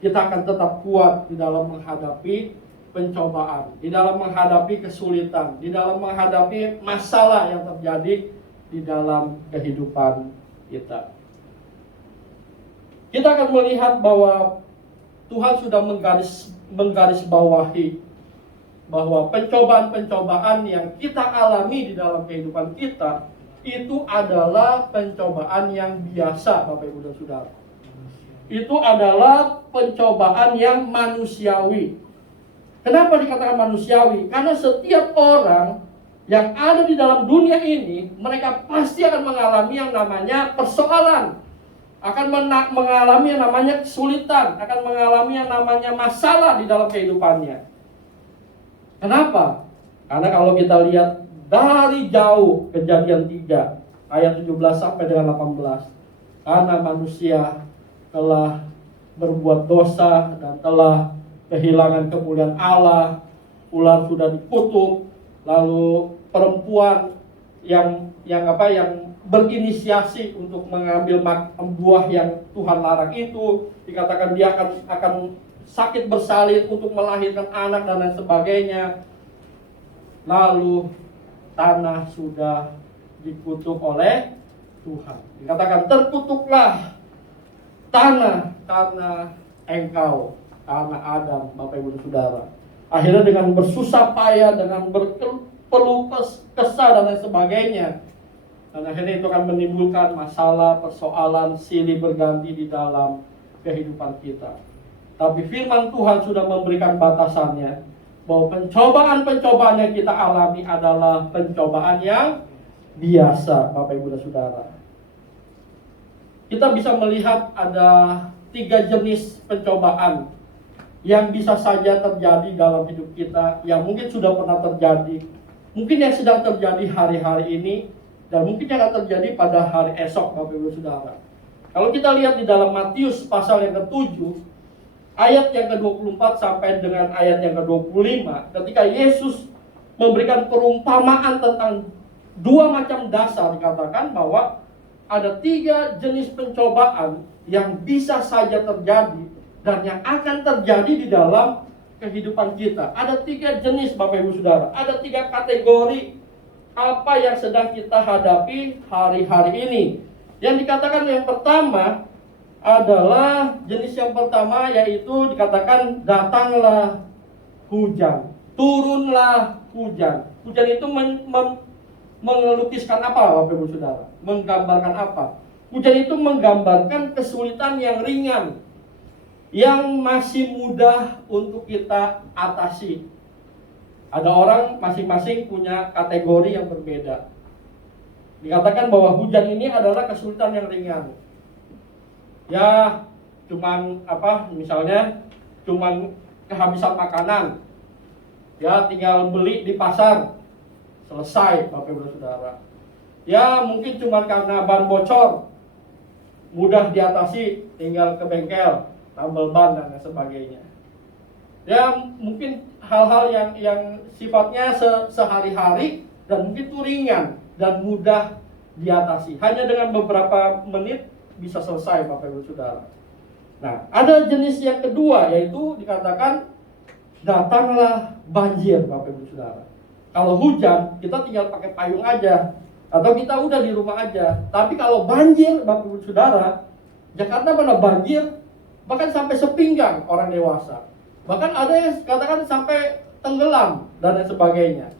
kita akan tetap kuat di dalam menghadapi pencobaan, di dalam menghadapi kesulitan, di dalam menghadapi masalah yang terjadi di dalam kehidupan kita. Kita akan melihat bahwa Tuhan sudah menggarisbawahi bahwa pencobaan-pencobaan yang kita alami di dalam kehidupan kita itu adalah pencobaan yang biasa, Bapak Ibu dan Saudara. Itu adalah pencobaan yang manusiawi. Kenapa dikatakan manusiawi? Karena setiap orang yang ada di dalam dunia ini, mereka pasti akan mengalami yang namanya persoalan, akan mengalami yang namanya kesulitan, akan mengalami yang namanya masalah di dalam kehidupannya. Kenapa? Karena kalau kita lihat dari jauh, Kejadian 3 ayat 17 sampai dengan 18, karena manusia telah berbuat dosa dan telah kehilangan kemuliaan Allah, ular sudah dikutuk, lalu perempuan yang berinisiasi untuk mengambil buah yang Tuhan larang itu, dikatakan dia akan sakit bersalin untuk melahirkan anak dan lain sebagainya. Lalu tanah sudah dikutuk oleh Tuhan. Dikatakan terkutuklah tanah karena engkau, karena Adam, Bapak Ibu dan Saudara. Akhirnya dengan bersusah payah, dengan berkeluh kesah dan lain sebagainya, dan akhirnya itu akan menimbulkan masalah, persoalan, silih berganti di dalam kehidupan kita. Tapi firman Tuhan sudah memberikan batasannya, bahwa pencobaan-pencobaan yang kita alami adalah pencobaan yang biasa, Bapak Ibu dan Saudara. Kita bisa melihat ada 3 jenis pencobaan yang bisa saja terjadi dalam hidup kita, yang mungkin sudah pernah terjadi, mungkin yang sedang terjadi hari-hari ini, dan mungkin yang akan terjadi pada hari esok, Bapak Ibu Saudara. Kalau kita lihat di dalam Matius pasal yang ke-7, ayat yang ke-24 sampai dengan ayat yang ke-25, ketika Yesus memberikan perumpamaan tentang 2 macam dasar, dikatakan bahwa ada 3 jenis pencobaan yang bisa saja terjadi dan yang akan terjadi di dalam kehidupan kita. Ada 3 jenis, Bapak Ibu Saudara. Ada 3 kategori apa yang sedang kita hadapi hari-hari ini. Yang dikatakan yang pertama adalah jenis yang pertama, yaitu dikatakan datanglah hujan, turunlah hujan. Hujan itu melukiskan apa, Bapak Ibu Saudara? Menggambarkan apa? Hujan itu menggambarkan kesulitan yang ringan, yang masih mudah untuk kita atasi. Ada orang masing-masing punya kategori yang berbeda. Dikatakan bahwa hujan ini adalah kesulitan yang ringan. Ya, misalnya cuman kehabisan makanan. Ya, tinggal beli di pasar. Selesai, Bapak Ibu Saudara. Ya, mungkin cuma karena ban bocor. Mudah diatasi, tinggal ke bengkel, tambal ban dan sebagainya. Ya, mungkin hal-hal yang sifatnya sehari-hari dan mungkin itu ringan dan mudah diatasi. Hanya dengan beberapa menit bisa selesai, Bapak Ibu Saudara. Nah, ada jenis yang kedua, yaitu dikatakan datanglah banjir, Bapak Ibu Saudara. Kalau hujan, kita tinggal pakai payung aja, atau kita udah di rumah aja. Tapi kalau banjir, Bapak Ibu Saudara, Jakarta mana banjir, bahkan sampai sepinggang orang dewasa. Bahkan ada yang katakan sampai tenggelam dan lain sebagainya.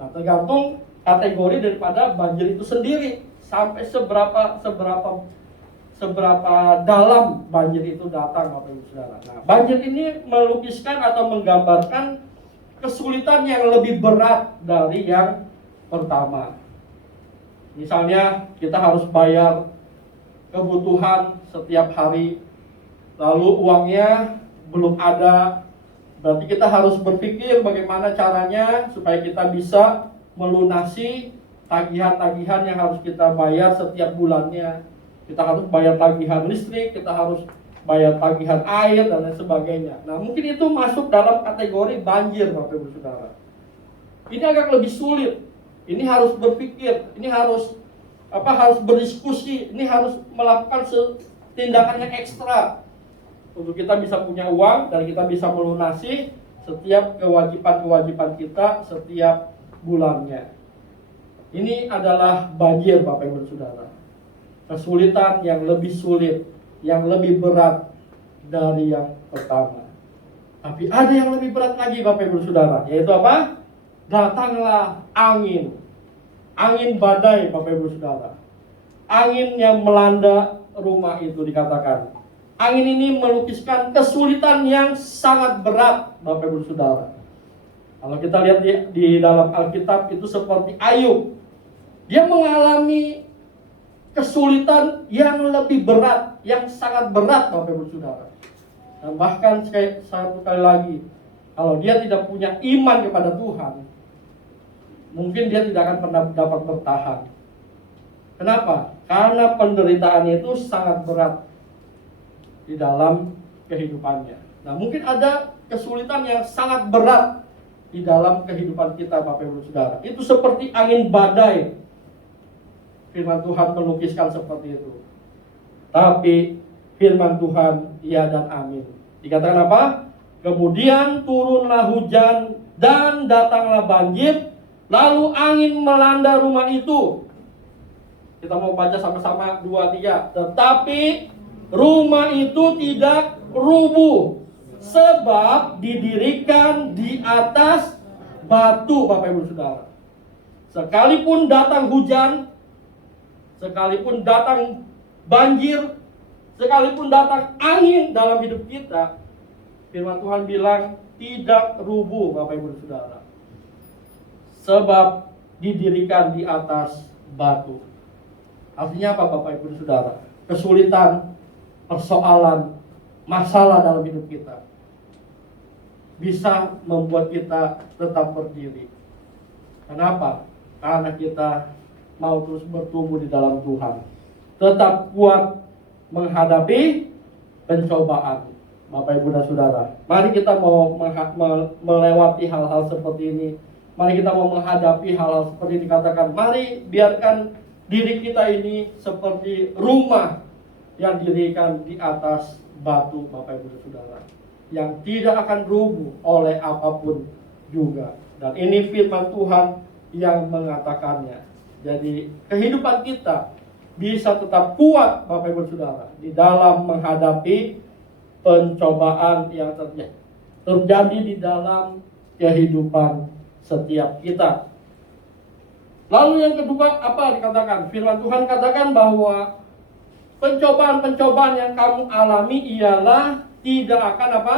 Nah, tergantung kategori daripada banjir itu sendiri, sampai seberapa dalam banjir itu datang, Bapak Ibu Saudara. Nah, banjir ini melukiskan atau menggambarkan kesulitan yang lebih berat dari yang pertama. Misalnya kita harus bayar kebutuhan setiap hari, lalu uangnya belum ada. Berarti kita harus berpikir bagaimana caranya supaya kita bisa melunasi tagihan-tagihan yang harus kita bayar setiap bulannya. Kita harus bayar tagihan listrik, kita harus bayar tagihan air dan lain sebagainya. Nah, mungkin itu masuk dalam kategori banjir, Bapak Ibu Saudara. Ini agak lebih sulit. Ini harus berpikir, ini harus berdiskusi, ini harus melakukan tindakan yang ekstra untuk kita bisa punya uang dan kita bisa melunasi setiap kewajiban-kewajiban kita setiap bulannya. Ini adalah banjir, Bapak Ibu Saudara. Kesulitan yang lebih sulit, yang lebih berat dari yang pertama. Tapi ada yang lebih berat lagi, Bapak Ibu Saudara, yaitu apa? Datanglah angin. Angin badai, Bapak Ibu Saudara. Angin yang melanda rumah itu dikatakan. Angin ini melukiskan kesulitan yang sangat berat, Bapak Ibu Saudara. Kalau kita lihat di dalam Alkitab itu seperti Ayub. Dia mengalami kesulitan yang lebih berat, yang sangat berat, Bapak Ibu Saudara. Dan bahkan satu kali lagi, kalau dia tidak punya iman kepada Tuhan, mungkin dia tidak akan pernah dapat bertahan. Kenapa? Karena penderitaannya itu sangat berat di dalam kehidupannya. Nah, mungkin ada kesulitan yang sangat berat di dalam kehidupan kita, Bapak Ibu Saudara. Itu seperti angin badai. Firman Tuhan melukiskan seperti itu. Tapi firman Tuhan ya dan amin. Dikatakan apa? Kemudian turunlah hujan dan datanglah banjir, lalu angin melanda rumah itu. Kita mau baca sama-sama 2-3. Tetapi rumah itu tidak rubuh, sebab didirikan di atas batu, Bapak Ibu Saudara. Sekalipun datang hujan, sekalipun datang banjir, sekalipun datang angin dalam hidup kita, firman Tuhan bilang tidak rubuh, Bapak Ibu Saudara. Sebab didirikan di atas batu. Artinya apa, Bapak Ibu Saudara? Kesulitan, persoalan, masalah dalam hidup kita bisa membuat kita tetap berdiri. Kenapa? Karena kita mau terus bertumbuh di dalam Tuhan, tetap kuat menghadapi pencobaan. Bapak Ibu dan Saudara, mari kita mau melewati hal-hal seperti ini. Mari kita mau menghadapi hal-hal seperti dikatakan. Mari biarkan diri kita ini seperti rumah yang didirikan di atas batu, Bapak Ibu dan Saudara, yang tidak akan rubuh oleh apapun juga. Dan ini firman Tuhan yang mengatakannya. Jadi kehidupan kita bisa tetap kuat, Bapak Ibu Saudara, di dalam menghadapi pencobaan yang terjadi di dalam kehidupan setiap kita. Lalu yang kedua apa dikatakan? Firman Tuhan katakan bahwa pencobaan-pencobaan yang kamu alami ialah tidak akan apa?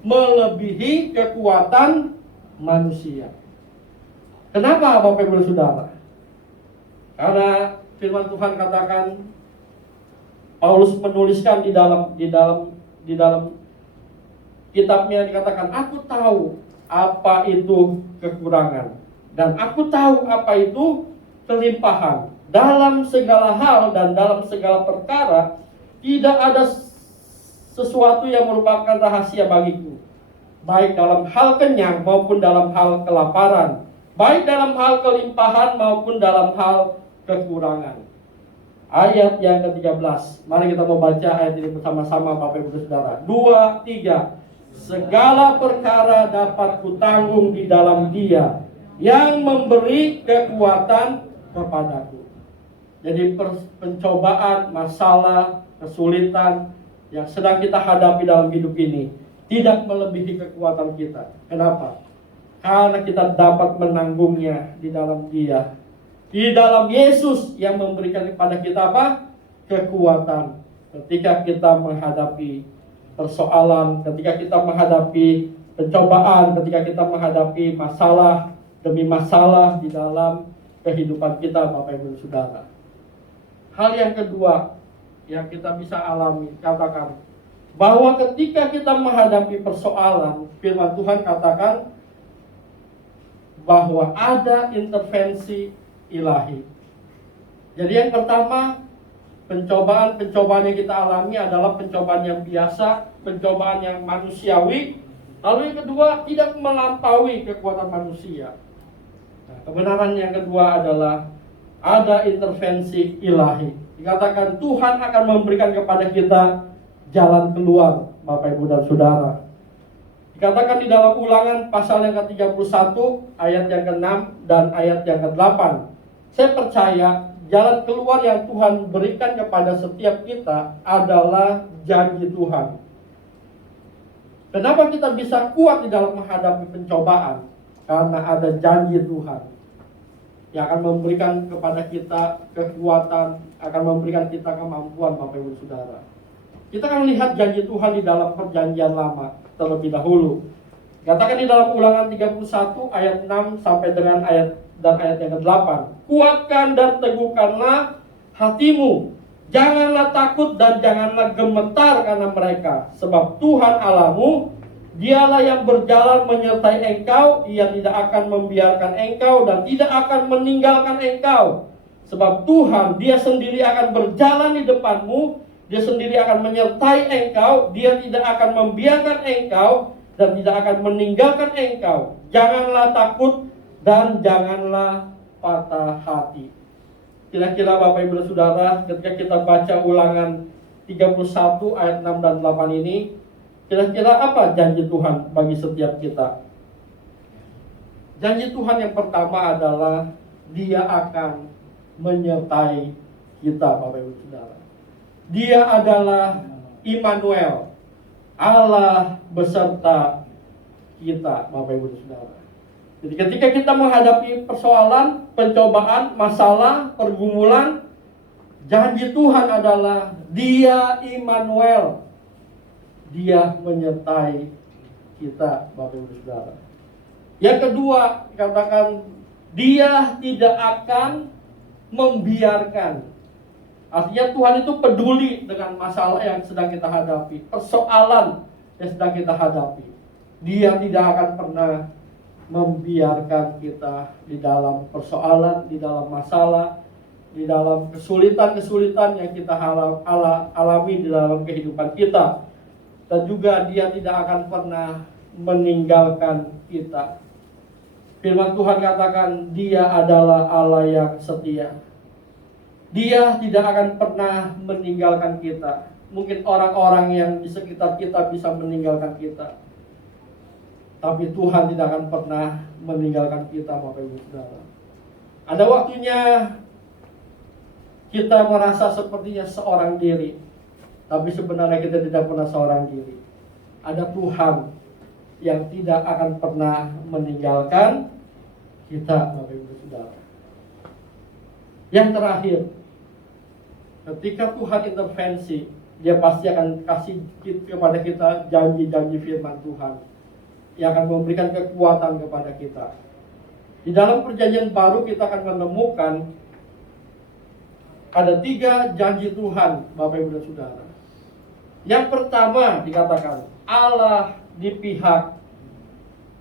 Melebihi kekuatan manusia. Kenapa Bapak Ibu Saudara? Karena firman Tuhan katakan, Paulus menuliskan di dalam kitabnya, dikatakan, aku tahu apa itu kekurangan dan aku tahu apa itu kelimpahan. Dalam segala hal dan dalam segala perkara tidak ada sesuatu yang merupakan rahasia bagiku, baik dalam hal kenyang maupun dalam hal kelaparan, baik dalam hal kelimpahan maupun dalam hal kekurangan. Ayat yang ke-13, mari kita membaca ayat ini bersama-sama Bapak Ibu Saudara. 2, 3. Segala perkara dapat kutanggung di dalam Dia yang memberi kekuatan kepadaku. Jadi pencobaan, masalah, kesulitan yang sedang kita hadapi dalam hidup ini tidak melebihi kekuatan kita. Kenapa? Karena kita dapat menanggungnya di dalam Dia, di dalam Yesus yang memberikan kepada kita apa? Kekuatan. Ketika kita menghadapi persoalan, ketika kita menghadapi pencobaan, ketika kita menghadapi masalah demi masalah di dalam kehidupan kita, Bapak Ibu Saudara. Hal yang kedua yang kita bisa alami, katakan bahwa ketika kita menghadapi persoalan, firman Tuhan katakan bahwa ada intervensi ilahi. Jadi yang pertama, pencobaan yang kita alami adalah pencobaan yang biasa, pencobaan yang manusiawi. Lalu yang kedua, tidak melampaui kekuatan manusia. Nah, kebenaran yang kedua adalah ada intervensi ilahi. Dikatakan Tuhan akan memberikan kepada kita jalan keluar, Bapak Ibu dan Saudara. Dikatakan di dalam Ulangan pasal yang ke-31 ayat yang ke-6 dan ayat yang ke-8. Saya percaya jalan keluar yang Tuhan berikan kepada setiap kita adalah janji Tuhan. Kenapa kita bisa kuat di dalam menghadapi pencobaan? Karena ada janji Tuhan yang akan memberikan kepada kita kekuatan, akan memberikan kita kemampuan, Bapak Ibu Saudara. Kita akan lihat janji Tuhan di dalam perjanjian lama terlebih dahulu. Katakan di dalam Ulangan 31 ayat 6 sampai dengan ayat yang ke-8. Kuatkan dan teguhkanlah hatimu. Janganlah takut dan janganlah gemetar karena mereka. Sebab Tuhan Allahmu, Dialah yang berjalan menyertai engkau. Ia tidak akan membiarkan engkau dan tidak akan meninggalkan engkau. Sebab Tuhan, Dia sendiri akan berjalan di depanmu. Dia sendiri akan menyertai engkau. Dia tidak akan membiarkan engkau dan tidak akan meninggalkan engkau. Janganlah takut dan janganlah patah hati. Kira-kira Bapak Ibu Saudara, ketika kita baca Ulangan 31 ayat 6 dan 8 ini, kira-kira apa janji Tuhan bagi setiap kita? Janji Tuhan yang pertama adalah Dia akan menyertai kita, Bapak Ibu Saudara. Dia adalah Immanuel, Allah beserta kita, Bapak Ibu Saudara. Jadi ketika kita menghadapi persoalan, pencobaan, masalah, pergumulan, janji Tuhan adalah Dia Immanuel. Dia menyertai kita, Bapak Ibu Saudara. Yang kedua, dikatakan Dia tidak akan membiarkan. Artinya Tuhan itu peduli dengan masalah yang sedang kita hadapi, persoalan yang sedang kita hadapi. Dia tidak akan pernah membiarkan kita di dalam persoalan, di dalam masalah, di dalam kesulitan-kesulitan yang kita alami di dalam kehidupan kita. Dan juga Dia tidak akan pernah meninggalkan kita. Firman Tuhan katakan Dia adalah Allah yang setia. Dia tidak akan pernah meninggalkan kita. Mungkin orang-orang yang di sekitar kita bisa meninggalkan kita, tapi Tuhan tidak akan pernah meninggalkan kita, Bapak Ibu Saudara. Ada waktunya kita merasa sepertinya seorang diri, tapi sebenarnya kita tidak pernah seorang diri. Ada Tuhan yang tidak akan pernah meninggalkan kita, Bapak Ibu Saudara. Yang terakhir, ketika Tuhan intervensi, Dia pasti akan kasih kepada kita janji-janji firman Tuhan yang akan memberikan kekuatan kepada kita. Di dalam perjanjian baru kita akan menemukan ada 3 janji Tuhan, Bapak Ibu dan Saudara. Yang pertama dikatakan Allah di pihak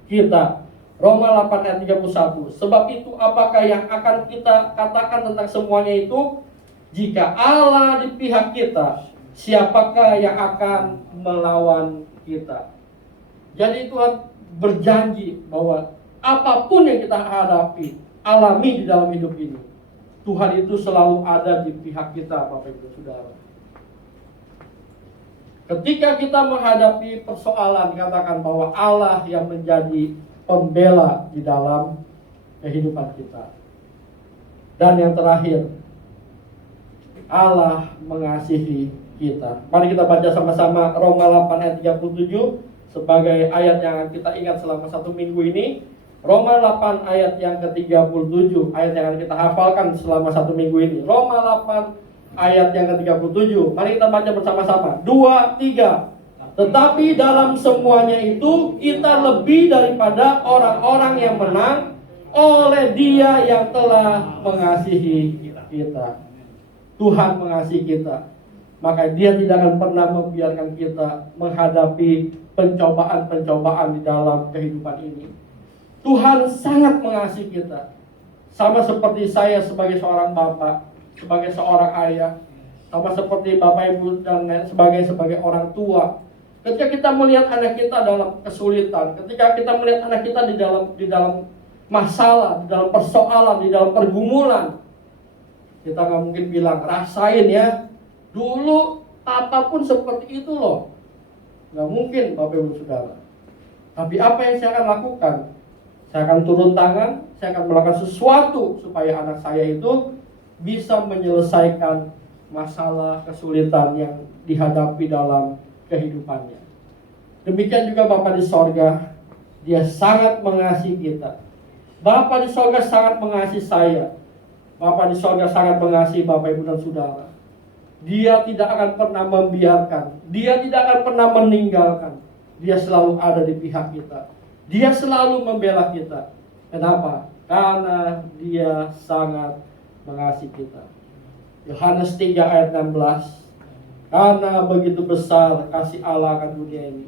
kita. Roma 8 ayat 31. Sebab itu apakah yang akan kita katakan tentang semuanya itu? Jika Allah di pihak kita, siapakah yang akan melawan kita? Jadi Tuhan berjanji bahwa apapun yang kita hadapi, alami di dalam hidup ini, Tuhan itu selalu ada di pihak kita, Bapak Ibu Saudara. Ketika kita menghadapi persoalan, katakan bahwa Allah yang menjadi pembela di dalam kehidupan kita. Dan yang terakhir, Allah mengasihi kita. Mari kita baca sama-sama Roma 8 ayat 37 sebagai ayat yang kita ingat selama 1 minggu ini. Roma 8 ayat yang ke-37, ayat yang akan kita hafalkan selama 1 minggu ini. Roma 8 ayat yang ke-37. Mari kita baca bersama-sama. 2, 3. Tetapi dalam semuanya itu kita lebih daripada orang-orang yang menang oleh Dia yang telah mengasihi kita. Tuhan mengasihi kita, maka Dia tidak akan pernah membiarkan kita menghadapi pencobaan-pencobaan di dalam kehidupan ini. Tuhan sangat mengasihi kita, sama seperti saya sebagai seorang bapak, sebagai seorang ayah, sama seperti Bapak Ibu dan sebagai orang tua. Ketika kita melihat anak kita dalam kesulitan, ketika kita melihat anak kita di dalam masalah, di dalam persoalan, di dalam pergumulan, kita nggak mungkin bilang rasain ya, dulu apapun seperti itu loh. Nggak mungkin, Bapak Ibu Saudara. Tapi apa yang saya akan lakukan? Saya akan turun tangan, saya akan melakukan sesuatu supaya anak saya itu bisa menyelesaikan masalah kesulitan yang dihadapi dalam kehidupannya. Demikian juga Bapa di sorga, Dia sangat mengasihi kita. Bapa di sorga sangat mengasihi saya. Bapa di sorga sangat mengasihi Bapak Ibu dan Saudara. Dia tidak akan pernah membiarkan, Dia tidak akan pernah meninggalkan. Dia selalu ada di pihak kita. Dia selalu membela kita. Kenapa? Karena Dia sangat mengasihi kita. Yohanes 3 ayat 16. Karena begitu besar kasih Allah akan dunia ini,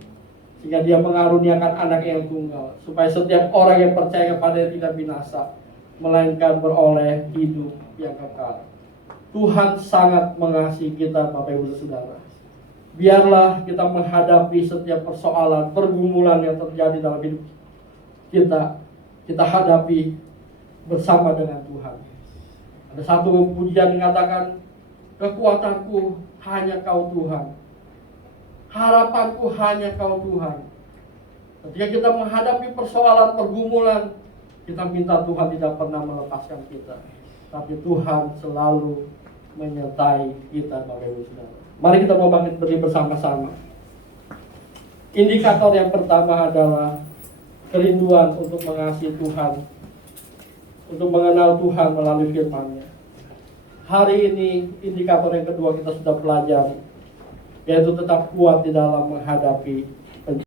sehingga Dia mengaruniakan anak yang tunggal, supaya setiap orang yang percaya kepada Dia tidak binasa, melainkan beroleh hidup yang kekal. Tuhan sangat mengasihi kita, Bapak Ibu Saudara. Biarlah kita menghadapi setiap persoalan, pergumulan yang terjadi dalam hidup kita, kita hadapi bersama dengan Tuhan. Ada satu pujian yang mengatakan, kekuatanku hanya Kau Tuhan, harapanku hanya Kau Tuhan. Ketika kita menghadapi persoalan, pergumulan, kita minta Tuhan tidak pernah melepaskan kita, tapi Tuhan selalu menyertai kita, Bapak Ibu Saudara. Mari kita mau bangkit berdiri bersama-sama. Indikator yang pertama adalah kerinduan untuk mengasihi Tuhan, untuk mengenal Tuhan melalui firman-Nya. Hari ini indikator yang kedua kita sudah pelajari, yaitu tetap kuat di dalam menghadapi